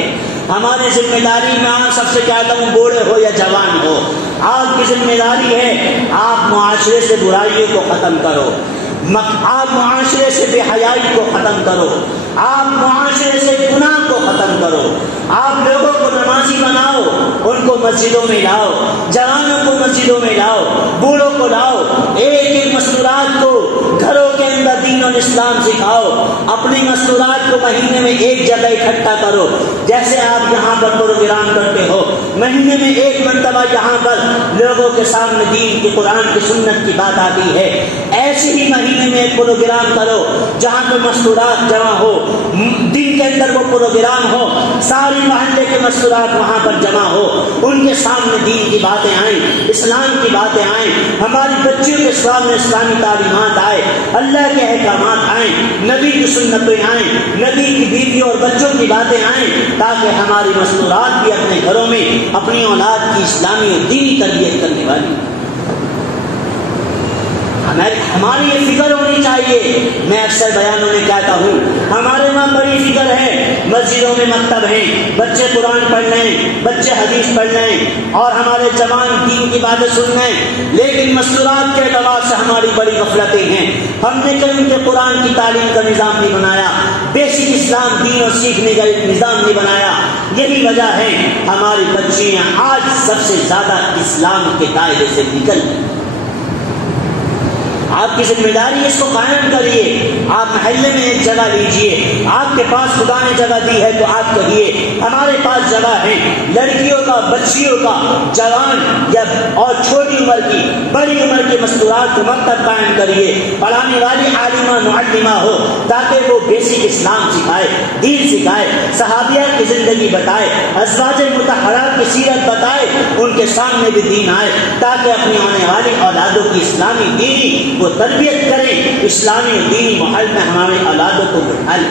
ہماری ذمہ داری میں آپ سب سے کہتا ہوں، بوڑھے ہو یا جوان ہو، آپ کی ذمہ داری ہے آپ معاشرے سے برائیوں کو ختم کرو، آپ معاشرے سے بے حیائی کو ختم کرو، آپ معاشرے سے گناہ کو ختم کرو، آپ لوگوں کو نمازی بناؤ، ان کو مسجدوں میں لاؤ، جوانوں کو مسجدوں میں لاؤ، بوڑھوں کو لاؤ، ایک ایک مستورات کو گھروں کے اندر دین اور اسلام سکھاؤ، اپنی مستورات کو مہینے میں ایک جگہ اکٹھا کرو، جیسے آپ یہاں پر پروگرام کرتے ہو، مہینے میں ایک مرتبہ یہاں پر لوگوں کے سامنے دین کی، قرآن کی، سنت کی بات آتی ہے، ایسے ہی مہینے میں ایک پروگرام کرو جہاں پہ مستورات جمع ہو، دن کے اندر وہ پروگرام ہو، ساری محلے کے مستورات وہاں پر جمع ہو، ان کے سامنے دین کی باتیں آئیں، اسلام کی باتیں آئیں، ہماری بچیوں کے سامنے اسلامی تعلیمات آئے، اللہ کے احکامات آئیں، نبی کی سنتیں آئیں، نبی کی بیویوں اور بچوں کی باتیں آئیں، تاکہ ہماری مستورات بھی اپنے گھروں میں اپنی اولاد کی اسلامی اور دینی تربیت کرنے والی ہماری یہ فکر ہونی چاہیے۔ میں اکثر بیانوں میں کہتا ہوں، ہمارے وہاں بڑی فکر ہے، مسجدوں میں مکتب ہیں، بچے قرآن پڑھ رہے ہیں، بچے حدیث پڑھ رہے ہیں، اور ہمارے جوان دین کی باتیں سن رہے ہیں، لیکن مستورات کے اعتبار سے ہماری بڑی غفلتیں ہیں۔ ہم نے کہیں کہ قرآن کی تعلیم کا نظام نہیں بنایا، بیسک اسلام دین اور سیکھنے کا نظام نہیں بنایا۔ یہی وجہ ہے ہماری بچیاں آج سب سے زیادہ اسلام کے دائرے سے نکل گئی۔ آپ کی ذمہ داری اس کو قائم کریے، آپ محلے میں ایک جگہ لیجئے، آپ کے پاس خدا نے جگہ دی ہے تو آپ کہیے ہمارے پاس جگہ ہے، لڑکیوں کا، بچیوں کا، جوان یا اور چھوٹی عمر کی، بڑی عمر کے مستورات کو مکتب قائم کریے، پڑھانے والی عالمہ معلمہ ہو، تاکہ وہ بیسک اسلام سکھائے، دین سکھائے، صحابیہ کی زندگی بتائے، ازواج مطہرات کی سیرت بتائے، ان کے سامنے بھی دین آئے، تاکہ اپنی آنے والی اولادوں کی اسلامی دینی وہ تربیت کریں، اسلامی دینی ماحول میں ہمارے اولادوں کو بٹھائیں۔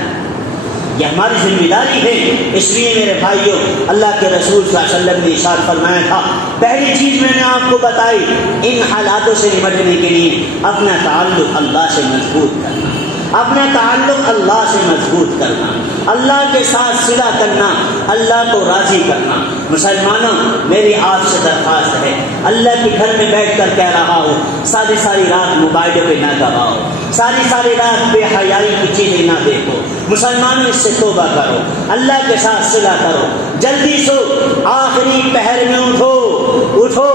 یہ ہماری ذمہ داری ہے۔ اس لیے میرے بھائیوں، اللہ کے رسول صلی اللہ علیہ وسلم نے ارشاد فرمایا تھا، پہلی چیز میں نے آپ کو بتائی، ان حالاتوں سے نمٹنے کے لیے اپنا تعلق اللہ سے مضبوط کرنا، اپنا تعلق اللہ سے مضبوط کرنا، اللہ کے ساتھ صلہ کرنا، اللہ کو راضی کرنا۔ مسلمانوں، میری آپ سے درخواست ہے، اللہ کے گھر میں بیٹھ کر کہہ رہا ہوں، ساری رات موبائل پہ نہ دباؤ، ساری رات بے حیائی کی چیزیں نہ دیکھو۔ مسلمانوں، اس سے توبہ کرو، اللہ کے ساتھ صلہ کرو، جلدی سو، آخری پہر میں اٹھو۔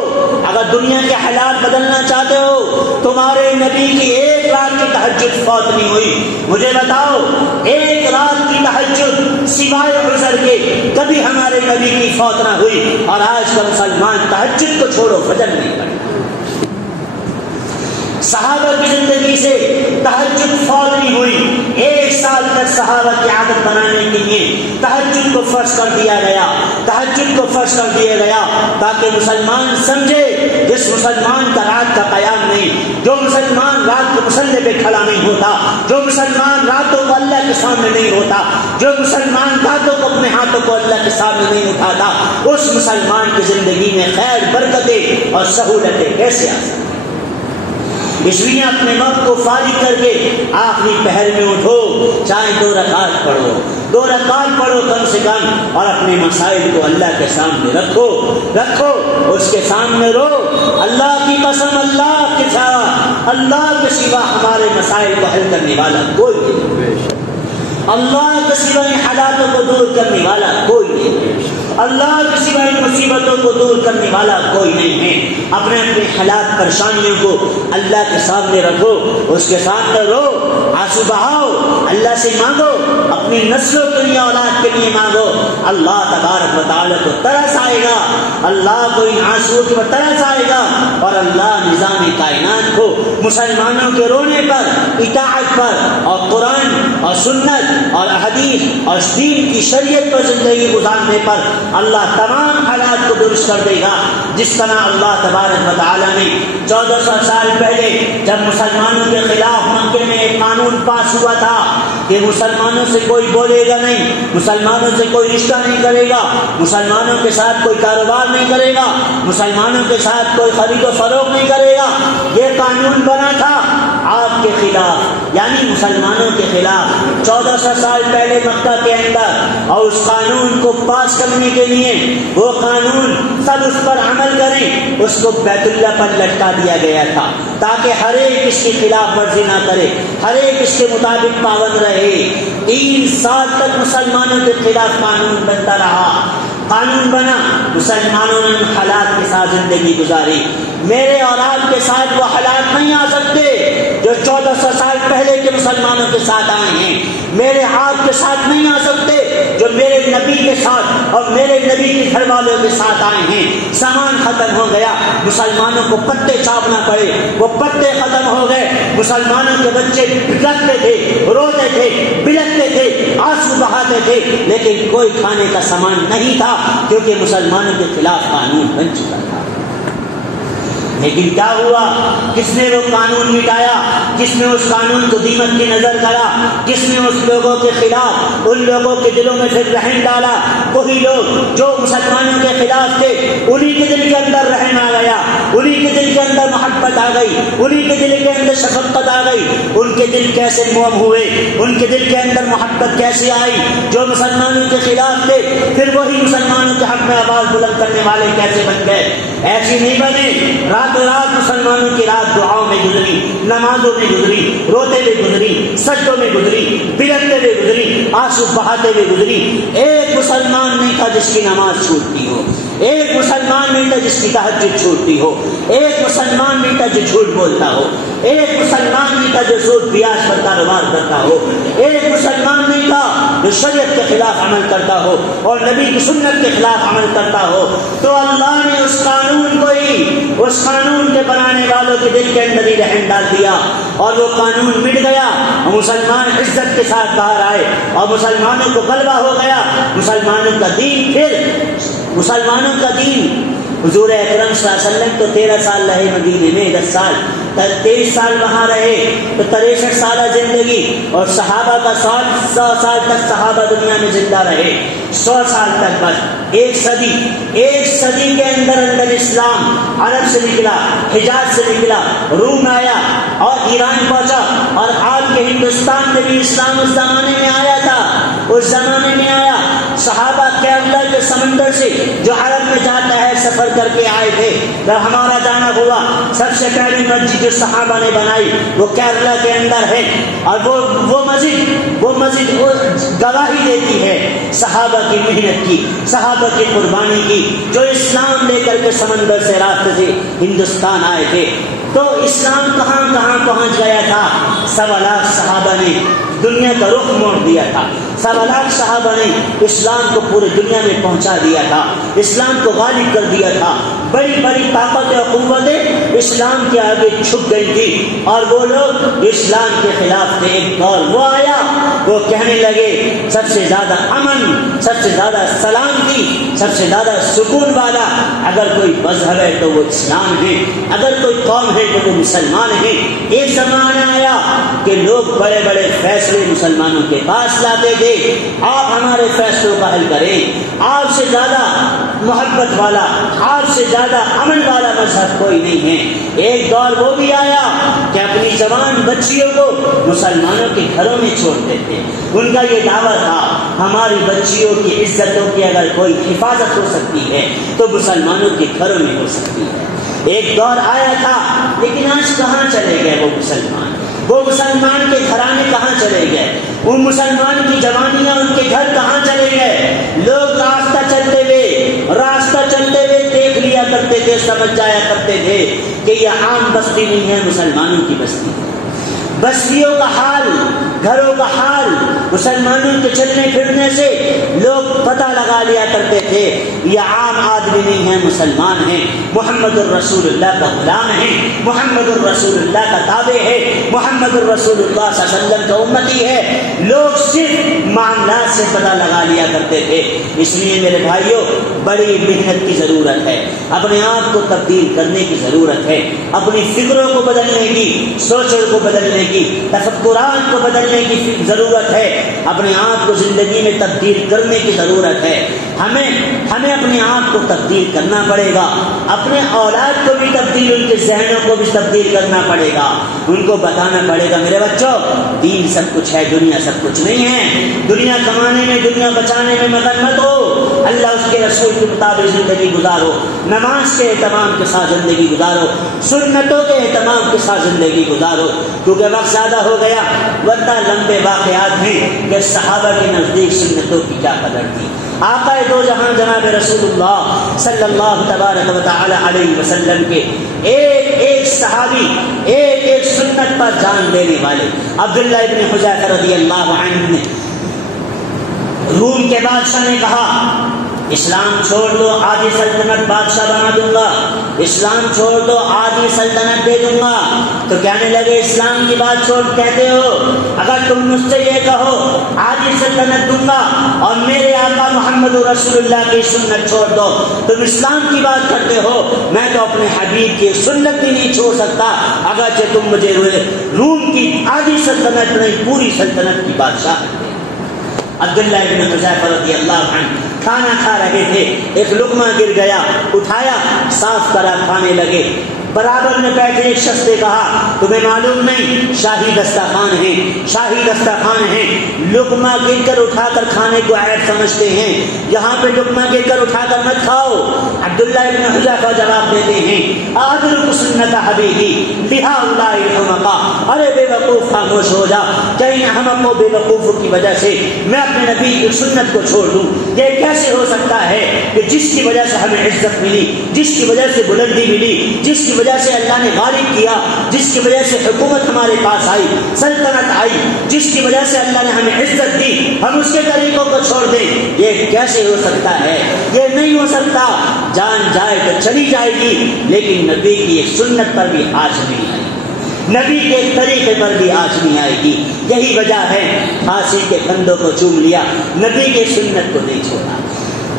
اگر دنیا کے حالات بدلنا چاہتے ہو، تمہارے نبی کی ایک رات کی تہجد فوت نہیں ہوئی، مجھے بتاؤ ایک رات کی تہجد سوائے عذر کے کبھی ہمارے نبی کی فوت نہ ہوئی، اور آج کا مسلمان تہجد کو چھوڑو فجر نہیں پڑھتا۔ صحابہ کی زندگی سے تہجد فوت نہیں ہوئی، ایک سال تک صحابہ کی عادت بنانے کے لیے تہجد کو فرض کر دیا گیا، تاکہ مسلمان سمجھے جس مسلمان کا رات کا قیام نہیں، جو مسلمان رات کو مصلی پہ کھڑا نہیں ہوتا، جو مسلمان راتوں کو اللہ کے سامنے نہیں ہوتا، جو مسلمان راتوں کو اپنے ہاتھوں کو اللہ کے سامنے نہیں اٹھاتا، اس مسلمان کی زندگی میں خیر، برکتیں اور سہولتیں کیسے آ سکتی؟ اس لیے اپنے وقت کو فارغ کر کے آخری پہر میں اٹھو، چاہے 2 رکعت پڑھو کم سے کم، اور اپنے مسائل کو اللہ کے سامنے رکھو، اس کے سامنے رو۔ اللہ کی قسم، اللہ کے سوا ہمارے مسائل کو حل کرنے والا کوئی نہیں، اللہ کے سوا ان حالاتوں کو دور کرنے والا کوئی نہیں، اللہ کے سوا ان مصیبتوں کو دور کرنے والا کوئی نہیں ہے۔ اپنے حالات پریشانیوں کو اللہ کے سامنے رکھو، اس کے سامنے رو، آنسو بہاؤ، اللہ سے مانگو، اپنی نسلوں کے لیے، اولاد کے لیے مانگو۔ اللہ تبارک و تعالیٰ کو ترس آئے گا، اللہ کو ان آنسوؤں کی ترس آئے گا، اور اللہ نظام کائنات کو مسلمانوں کے رونے پر، اطاعت پر، اور قرآن اور سنت اور حدیث اور دین کی شریعت پر زندگی گزارنے پر اللہ تمام حالات کو درست کر دے گا۔ جس طرح اللہ تبارک و تعالیٰ نے 1400 سال پہلے جب مسلمانوں کے خلاف مکے میں ایک قانون پاس ہوا تھا کہ مسلمانوں سے کوئی بولے گا نہیں، مسلمانوں سے کوئی رشتہ نہیں کرے گا، مسلمانوں کے ساتھ کوئی کاروبار نہیں کرے گا، مسلمانوں کے ساتھ کوئی خرید و فروخت نہیں کرے گا، یہ قانون بنا تھا۔ آپ کے خلاف یعنی مسلمانوں کے خلاف 1400 سال پہلے مکہ کے اندر، اور اس قانون کو پاس کرنے کے لیے وہ قانون سب اس پر عمل کریں، اس کو بیت اللہ پر لٹکا دیا گیا تھا تاکہ ہر ایک اس کی خلاف ورزی نہ کرے، ہر ایک اس کے مطابق پابند رہے۔ 3 سال تک مسلمانوں کے خلاف قانون بنتا رہا، قانون بنا، مسلمانوں نے ان حالات کے ساتھ زندگی گزاری۔ میرے اور آپ کے ساتھ وہ حالات نہیں آ سکتے جو 1400 سال پہلے کے مسلمانوں کے ساتھ آئے ہیں، میرے آپ کے ساتھ نہیں آ سکتے جو میرے نبی کے ساتھ اور میرے نبی کے گھر والوں کے ساتھ آئے ہیں۔ سامان ختم ہو گیا، مسلمانوں کو پتے چاپنا پڑے، وہ پتے ختم ہو گئے، مسلمانوں کے بچے بلکتے تھے، روتے تھے، بلکتے تھے، آنسو بہاتے تھے، لیکن کوئی کھانے کا سامان نہیں تھا کیونکہ مسلمانوں کے خلاف قانون بن چکا تھا۔ لیکن کیا ہوا؟ کس نے وہ قانون مٹایا؟ کس نے اس قانون کو دیمک کی نظر کرا؟ کس نے اس لوگوں کے خلاف ان لوگوں کے دلوں میں پھر رحم ڈالا؟ وہی لوگ جو مسلمانوں کے خلاف تھے، انہی کے دل کے اندر رحم آ گیا، انہی کے دل کے اندر محبت آ گئی، انہی کے دل کے اندر شفقت آ گئی۔ ان کے دل کیسے موم ہوئے، ان کے دل کے اندر محبت کیسے آئی؟ جو مسلمانوں کے خلاف تھے پھر وہی مسلمانوں کے حق میں آواز بلند کرنے والے کیسے بن گئے؟ ایسی نہیں بنے۔ راتوں رات مسلمانوں کی رات دعاؤں میں گزری، نمازوں میں گزری، روتے ہوئے گزری، سجدوں میں گزری، بلکتے ہوئے گزری، آنسو بہاتے ہوئے گزری۔ ایک مسلمان نہیں تھا جس کی نماز چھوٹتی ہو، ایک مسلمان نہیں تھا جس کی تہجد چھوٹتی ہو، ایک مسلمان نہیں تھا جو جھوٹ بولتا ہو، ایک مسلمان نہیں تھا جو سود بیاج پر کاروبار کرتا ہو، ایک مسلمان نہیں تھا جو شریعت کے خلاف عمل کرتا ہو اور نبی کی سنت کے خلاف عمل کرتا ہو۔ تو اللہ نے اس قانون کو ہی، اس قانون کے بنانے والوں کے دل کے اندر ہی رحم ڈال دیا اور وہ قانون مٹ گیا اور مسلمان عزت کے ساتھ باہر آئے اور مسلمانوں کو غلبہ ہو گیا۔ مسلمانوں کا دین پھر مسلمانوں کا دین حضور اکرم صلی اللہ علیہ وسلم تو 13 سال رہے مدینے میں، 10 سال 23 سال وہاں رہے تو 63 سالہ زندگی، اور صحابہ کا 100 سال تک صحابہ دنیا میں زندہ رہے، 100 سال تک بس ایک صدی کے اندر اسلام عرب سے نکلا، حجاز سے نکلا، روم آیا اور ایران پہنچا، اور آج کے ہندوستان میں بھی اسلام اس زمانے میں آیا تھا، اس زمانے میں آیا۔ صحابہ کیرلا کے سمندر سے جو عرب میں جاتا ہے سفر کر کے آئے تھے، جب ہمارا جانا ہوا سب سے پہلی مسجد جو صحابہ نے بنائی وہ کیرلا کے اندر ہے، اور وہ مسجد گواہی دیتی ہے صحابہ کی محنت کی، صحابہ کی قربانی کی، جو اسلام لے کر کے سمندر سے راستے سے ہندوستان آئے تھے۔ تو اسلام کہاں کہاں پہنچ گیا تھا؟ 1.25 لاکھ صحابہ نے دنیا کا رخ موڑ دیا تھا، 1.25 لاکھ صحابہ نے اسلام کو پورے دنیا میں پہنچا دیا تھا، اسلام کو غالب کر دیا تھا۔ بڑی بڑی طاقتیں اور قوتیں اسلام کے آگے چھپ گئی تھی، اور وہ لوگ اسلام کے خلاف تھے۔ ایک دور وہ آیا، وہ کہنے لگے سب سے زیادہ امن، سب سے زیادہ سلامتی، سب سے زیادہ سکون والا اگر کوئی مذہب ہے تو وہ اسلام ہے، اگر کوئی قوم ہے تو وہ مسلمان ہے۔ ایک زمانہ آیا کہ لوگ بڑے بڑے فیصلے مسلمانوں کے پاس لاتے تھے، آپ ہمارے فیصلوں کا حل کریں، آپ سے زیادہ محبت والا، آپ سے زیادہ امن والا مذہب کوئی نہیں ہے۔ ایک دور وہ بھی آیا کہ اپنی جوان بچیوں کو مسلمانوں کے گھروں میں چھوڑتے تھے، ان کا یہ دعویٰ تھا ہماری بچیوں کی عزتوں کی اگر کوئی حفاظت ہو سکتی ہے تو مسلمانوں کے گھروں میں ہو سکتی ہے۔ ایک دور آیا تھا، لیکن آج کہاں چلے گئے وہ مسلمان کے گھرانے کہاں چلے گئے؟ وہ مسلمان کی جوانیاں ان کے گھر کہاں چلے گئے؟ لوگ راستہ چلتے ہوئے دیکھ لیا کرتے تھے، سمجھ جایا کرتے تھے کہ یہ عام بستی نہیں ہے، مسلمانوں کی بستی ہے۔ بستیوں کا حال، گھروں کا حال، مسلمانوں کے چلنے پھرنے سے لوگ پتہ لگا لیا کرتے تھے یہ عام آدمی نہیں ہے، مسلمان ہیں، محمد الرسول اللہ کا غلام ہے، محمد الرسول اللہ کا تابع ہے، محمد الرسول اللہ صلی اللہ علیہ وسلم کا امتی ہے۔ لوگ صرف معاملات سے پتہ لگا لیا کرتے تھے۔ اس لیے میرے بھائیوں، بڑی محنت کی ضرورت ہے، اپنے آپ کو تبدیل کرنے کی ضرورت ہے، اپنی فکروں کو بدلنے کی، سوچوں کو بدلنے کی، تفکرات کو بدلنے کی ضرورت ہے، اپنے آپ کو زندگی میں تبدیل کرنے کی ضرورت ہے۔ ہمیں اپنے آپ کو تبدیل کرنا پڑے گا، اپنے اولاد کو بھی تبدیل، ان کے ذہنوں کو بھی تبدیل کرنا پڑے گا، ان کو بتانا پڑے گا میرے بچوں دین سب کچھ ہے، دنیا سب کچھ نہیں ہے، دنیا کمانے میں دنیا بچانے میں مگن مت ہو، اللہ اس کے رسول کے مطابق زندگی گزارو، نماز کے اہتمام کے ساتھ زندگی گزارو، سنتوں کے اہتمام کے ساتھ زندگی گزارو، کیونکہ وقت زیادہ ہو گیا، ورنہ لمبے واقعات ہیں کہ صحابہ کے نزدیک سنتوں کی کیا قدر تھی۔ آقا دو جہاں جناب رسول اللہ صلی اللہ تبارک و تعالی علیہ وسلم کے ایک ایک صحابی ایک ایک سنت پر جان دینے والے عبداللہ ابن حذیفہ رضی اللہ عنہ نے روم کے بادشاہ نے کہا اسلام چھوڑ دو آدھی سلطنت بادشاہ بنا دوں گا، اسلام چھوڑ دو آدھی سلطنت دے دوں گا، تو کہنے لگے اسلام کی بات چھوڑ کہتے ہو، اگر تم مجھ سے یہ کہو آدھی سلطنت دوں گا اور میرے آقا محمد رسول اللہ کی سنت چھوڑ دو، تم اسلام کی بات کرتے ہو، میں تو اپنے حبیب کی سنت بھی نہیں چھوڑ سکتا، اگرچہ تم مجھے روم کی آدھی سلطنت نہیں پوری سلطنت کی بادشاہ۔ عبداللہ ابن حذیفہ رضی اللہ عنہ کھانا کھا رہے تھے، ایک لقمہ گر گیا، اٹھایا صاف کرا کھانے لگے، برابر میں بیٹھے ایک شخص نے کہا تمہیں معلوم نہیں شاہی دسترخوان ہے، شاہی دسترخوان ہے، لقمہ گر کر اٹھا کر کھانے کو عیب سمجھتے ہیں، یہاں پہ لقمہ گر کر اٹھا کر مت کھاؤ۔ عبداللہ ابن حذیفہ جواب دیتے ہیں آدرک سنت حبیبی لہا اولئک الحمقاء، ارے بے وقوف خاموش ہو جا، کہیں احمقوں بے وقوفوں کی وجہ سے میں اپنے نبی کی سنت کو چھوڑ دوں؟ یہ کیسے ہو سکتا ہے کہ جس کی وجہ سے ہمیں عزت ملی، جس کی وجہ سے بلندی ملی، جس کی وجہ سے اللہ نے غالب کیا، جس کی وجہ سے حکومت ہمارے پاس آئی، سلطنت آئی، جس کی وجہ سے اللہ نے ہمیں عزت دی، ہم اس کے طریقوں کو چھوڑ دیں؟ یہ کیسے ہو سکتا ہے؟ یہ نہیں ہو سکتا۔ جان جائے تو چلی جائے گی، لیکن نبی کی ایک سنت پر بھی آج نہیں آئے گی، نبی کے طریقے پر بھی آج نہیں آئے گی۔ یہی وجہ ہے پھانسی کے کندھوں کو چوم لیا، نبی کے سنت کو نہیں چھوڑا۔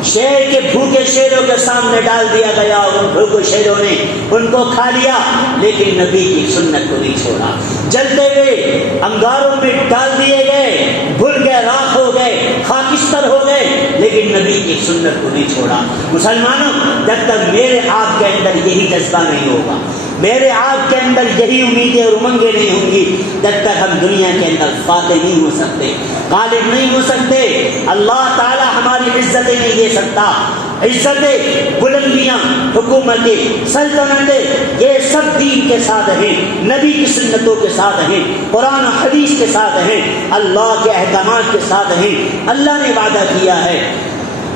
شیر کے بھوکے شیروں کے سامنے ڈال دیا گیا اور ان بھوکے شیروں نے ان کو کھا لیا، لیکن نبی کی سنت کو نہیں چھوڑا۔ جلتے ہوئے انگاروں میں ڈال دیے گئے، بھول گئے، راکھ ہو گئے، خاکستر ہو گئے، لیکن نبی کی سنت کو نہیں چھوڑا۔ مسلمانوں، جب تک میرے آپ کے اندر یہی جذبہ نہیں ہوگا، میرے آپ کے اندر یہی امیدیں اور امنگیں نہیں ہوں گی، جب تک ہم دنیا کے اندر فاتح نہیں ہو سکتے، غالب نہیں ہو سکتے۔ اللہ تعالی ہماری عزتیں نہیں دے سکتا، عزتیں، بلندیاں، حکومتیں، سلطنتیں، یہ سب دین کے ساتھ ہیں، نبی کی سنتوں کے ساتھ ہیں، قرآن و حدیث کے ساتھ ہیں، اللہ کے احکامات کے ساتھ ہیں۔ اللہ نے وعدہ کیا ہے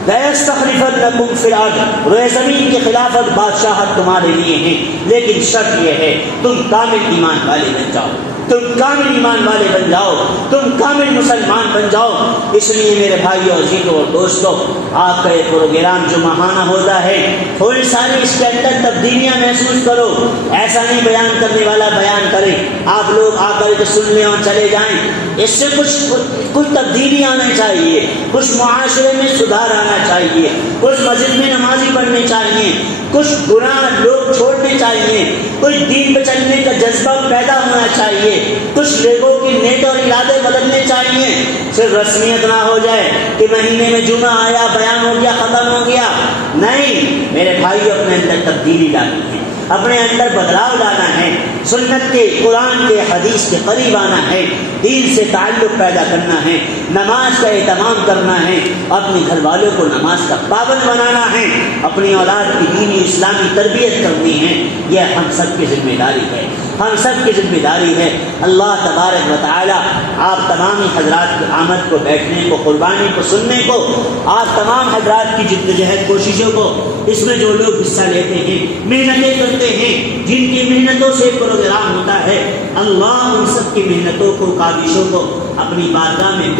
لَيَسْتَخْلِفَنَّكُمْ فِي الْأَرْضِ، روئے زمین کی خلافت بادشاہت تمہارے لیے ہے، لیکن شرط یہ ہے تم کامل ایمان والے بن جاؤ، تم کامل ایمان والے بن جاؤ، تم کامل مسلمان بن جاؤ۔ اس لیے میرے بھائیوں، عزیزوں اور دوستوں، آپ کا یہ پروگرام جو ماہانہ ہوتا ہے، تھوڑی ساری اس کے اندر تبدیلیاں محسوس کرو، ایسا نہیں بیان کرنے والا بیان کرے، آپ لوگ آ کر کے سن لیں اور چلے جائیں۔ اس سے کچھ تبدیلی آنا چاہیے، کچھ معاشرے میں سدھار آنا چاہیے، کچھ مسجد میں نمازی پڑھنے چاہیے، کچھ گناہ لوگ چھوڑنے چاہیے، کچھ دین پہ چلنے کا جذبہ پیدا ہونا چاہیے، کچھ لوگوں کی نیت اور ارادے بدلنے چاہیے۔ صرف رسمیت نہ ہو جائے کہ مہینے میں جمعہ آیا، بیان ہو گیا، ختم ہو گیا، نہیں میرے بھائی، اپنے اندر تبدیلی لانی ہے، اپنے اندر بدلاؤ لانا ہے، سنت کے، قرآن کے، حدیث کے قریب آنا ہے، دین سے تعلق پیدا کرنا ہے، نماز کا اہتمام کرنا ہے، اپنے گھر والوں کو نماز کا پابند بنانا ہے، اپنی اولاد کی دینی اسلامی تربیت کرنی ہے۔ یہ ہم سب کی ذمہ داری ہے، ہم سب کی ذمہ داری ہے۔ اللہ تبارک و تعالی آپ تمام حضرات کی آمد کو، بیٹھنے کو، قربانی کو، سننے کو، آپ تمام حضرات کی جدوجہد کوششوں کو، اس میں جو لوگ حصہ لیتے ہیں، محنتیں کرتے ہیں، جن کی محنتوں سے پروگرام ہوتا ہے، اللہ ان سب کی محنتوں کو، کاوشوں کو اپنی بارگاہ میں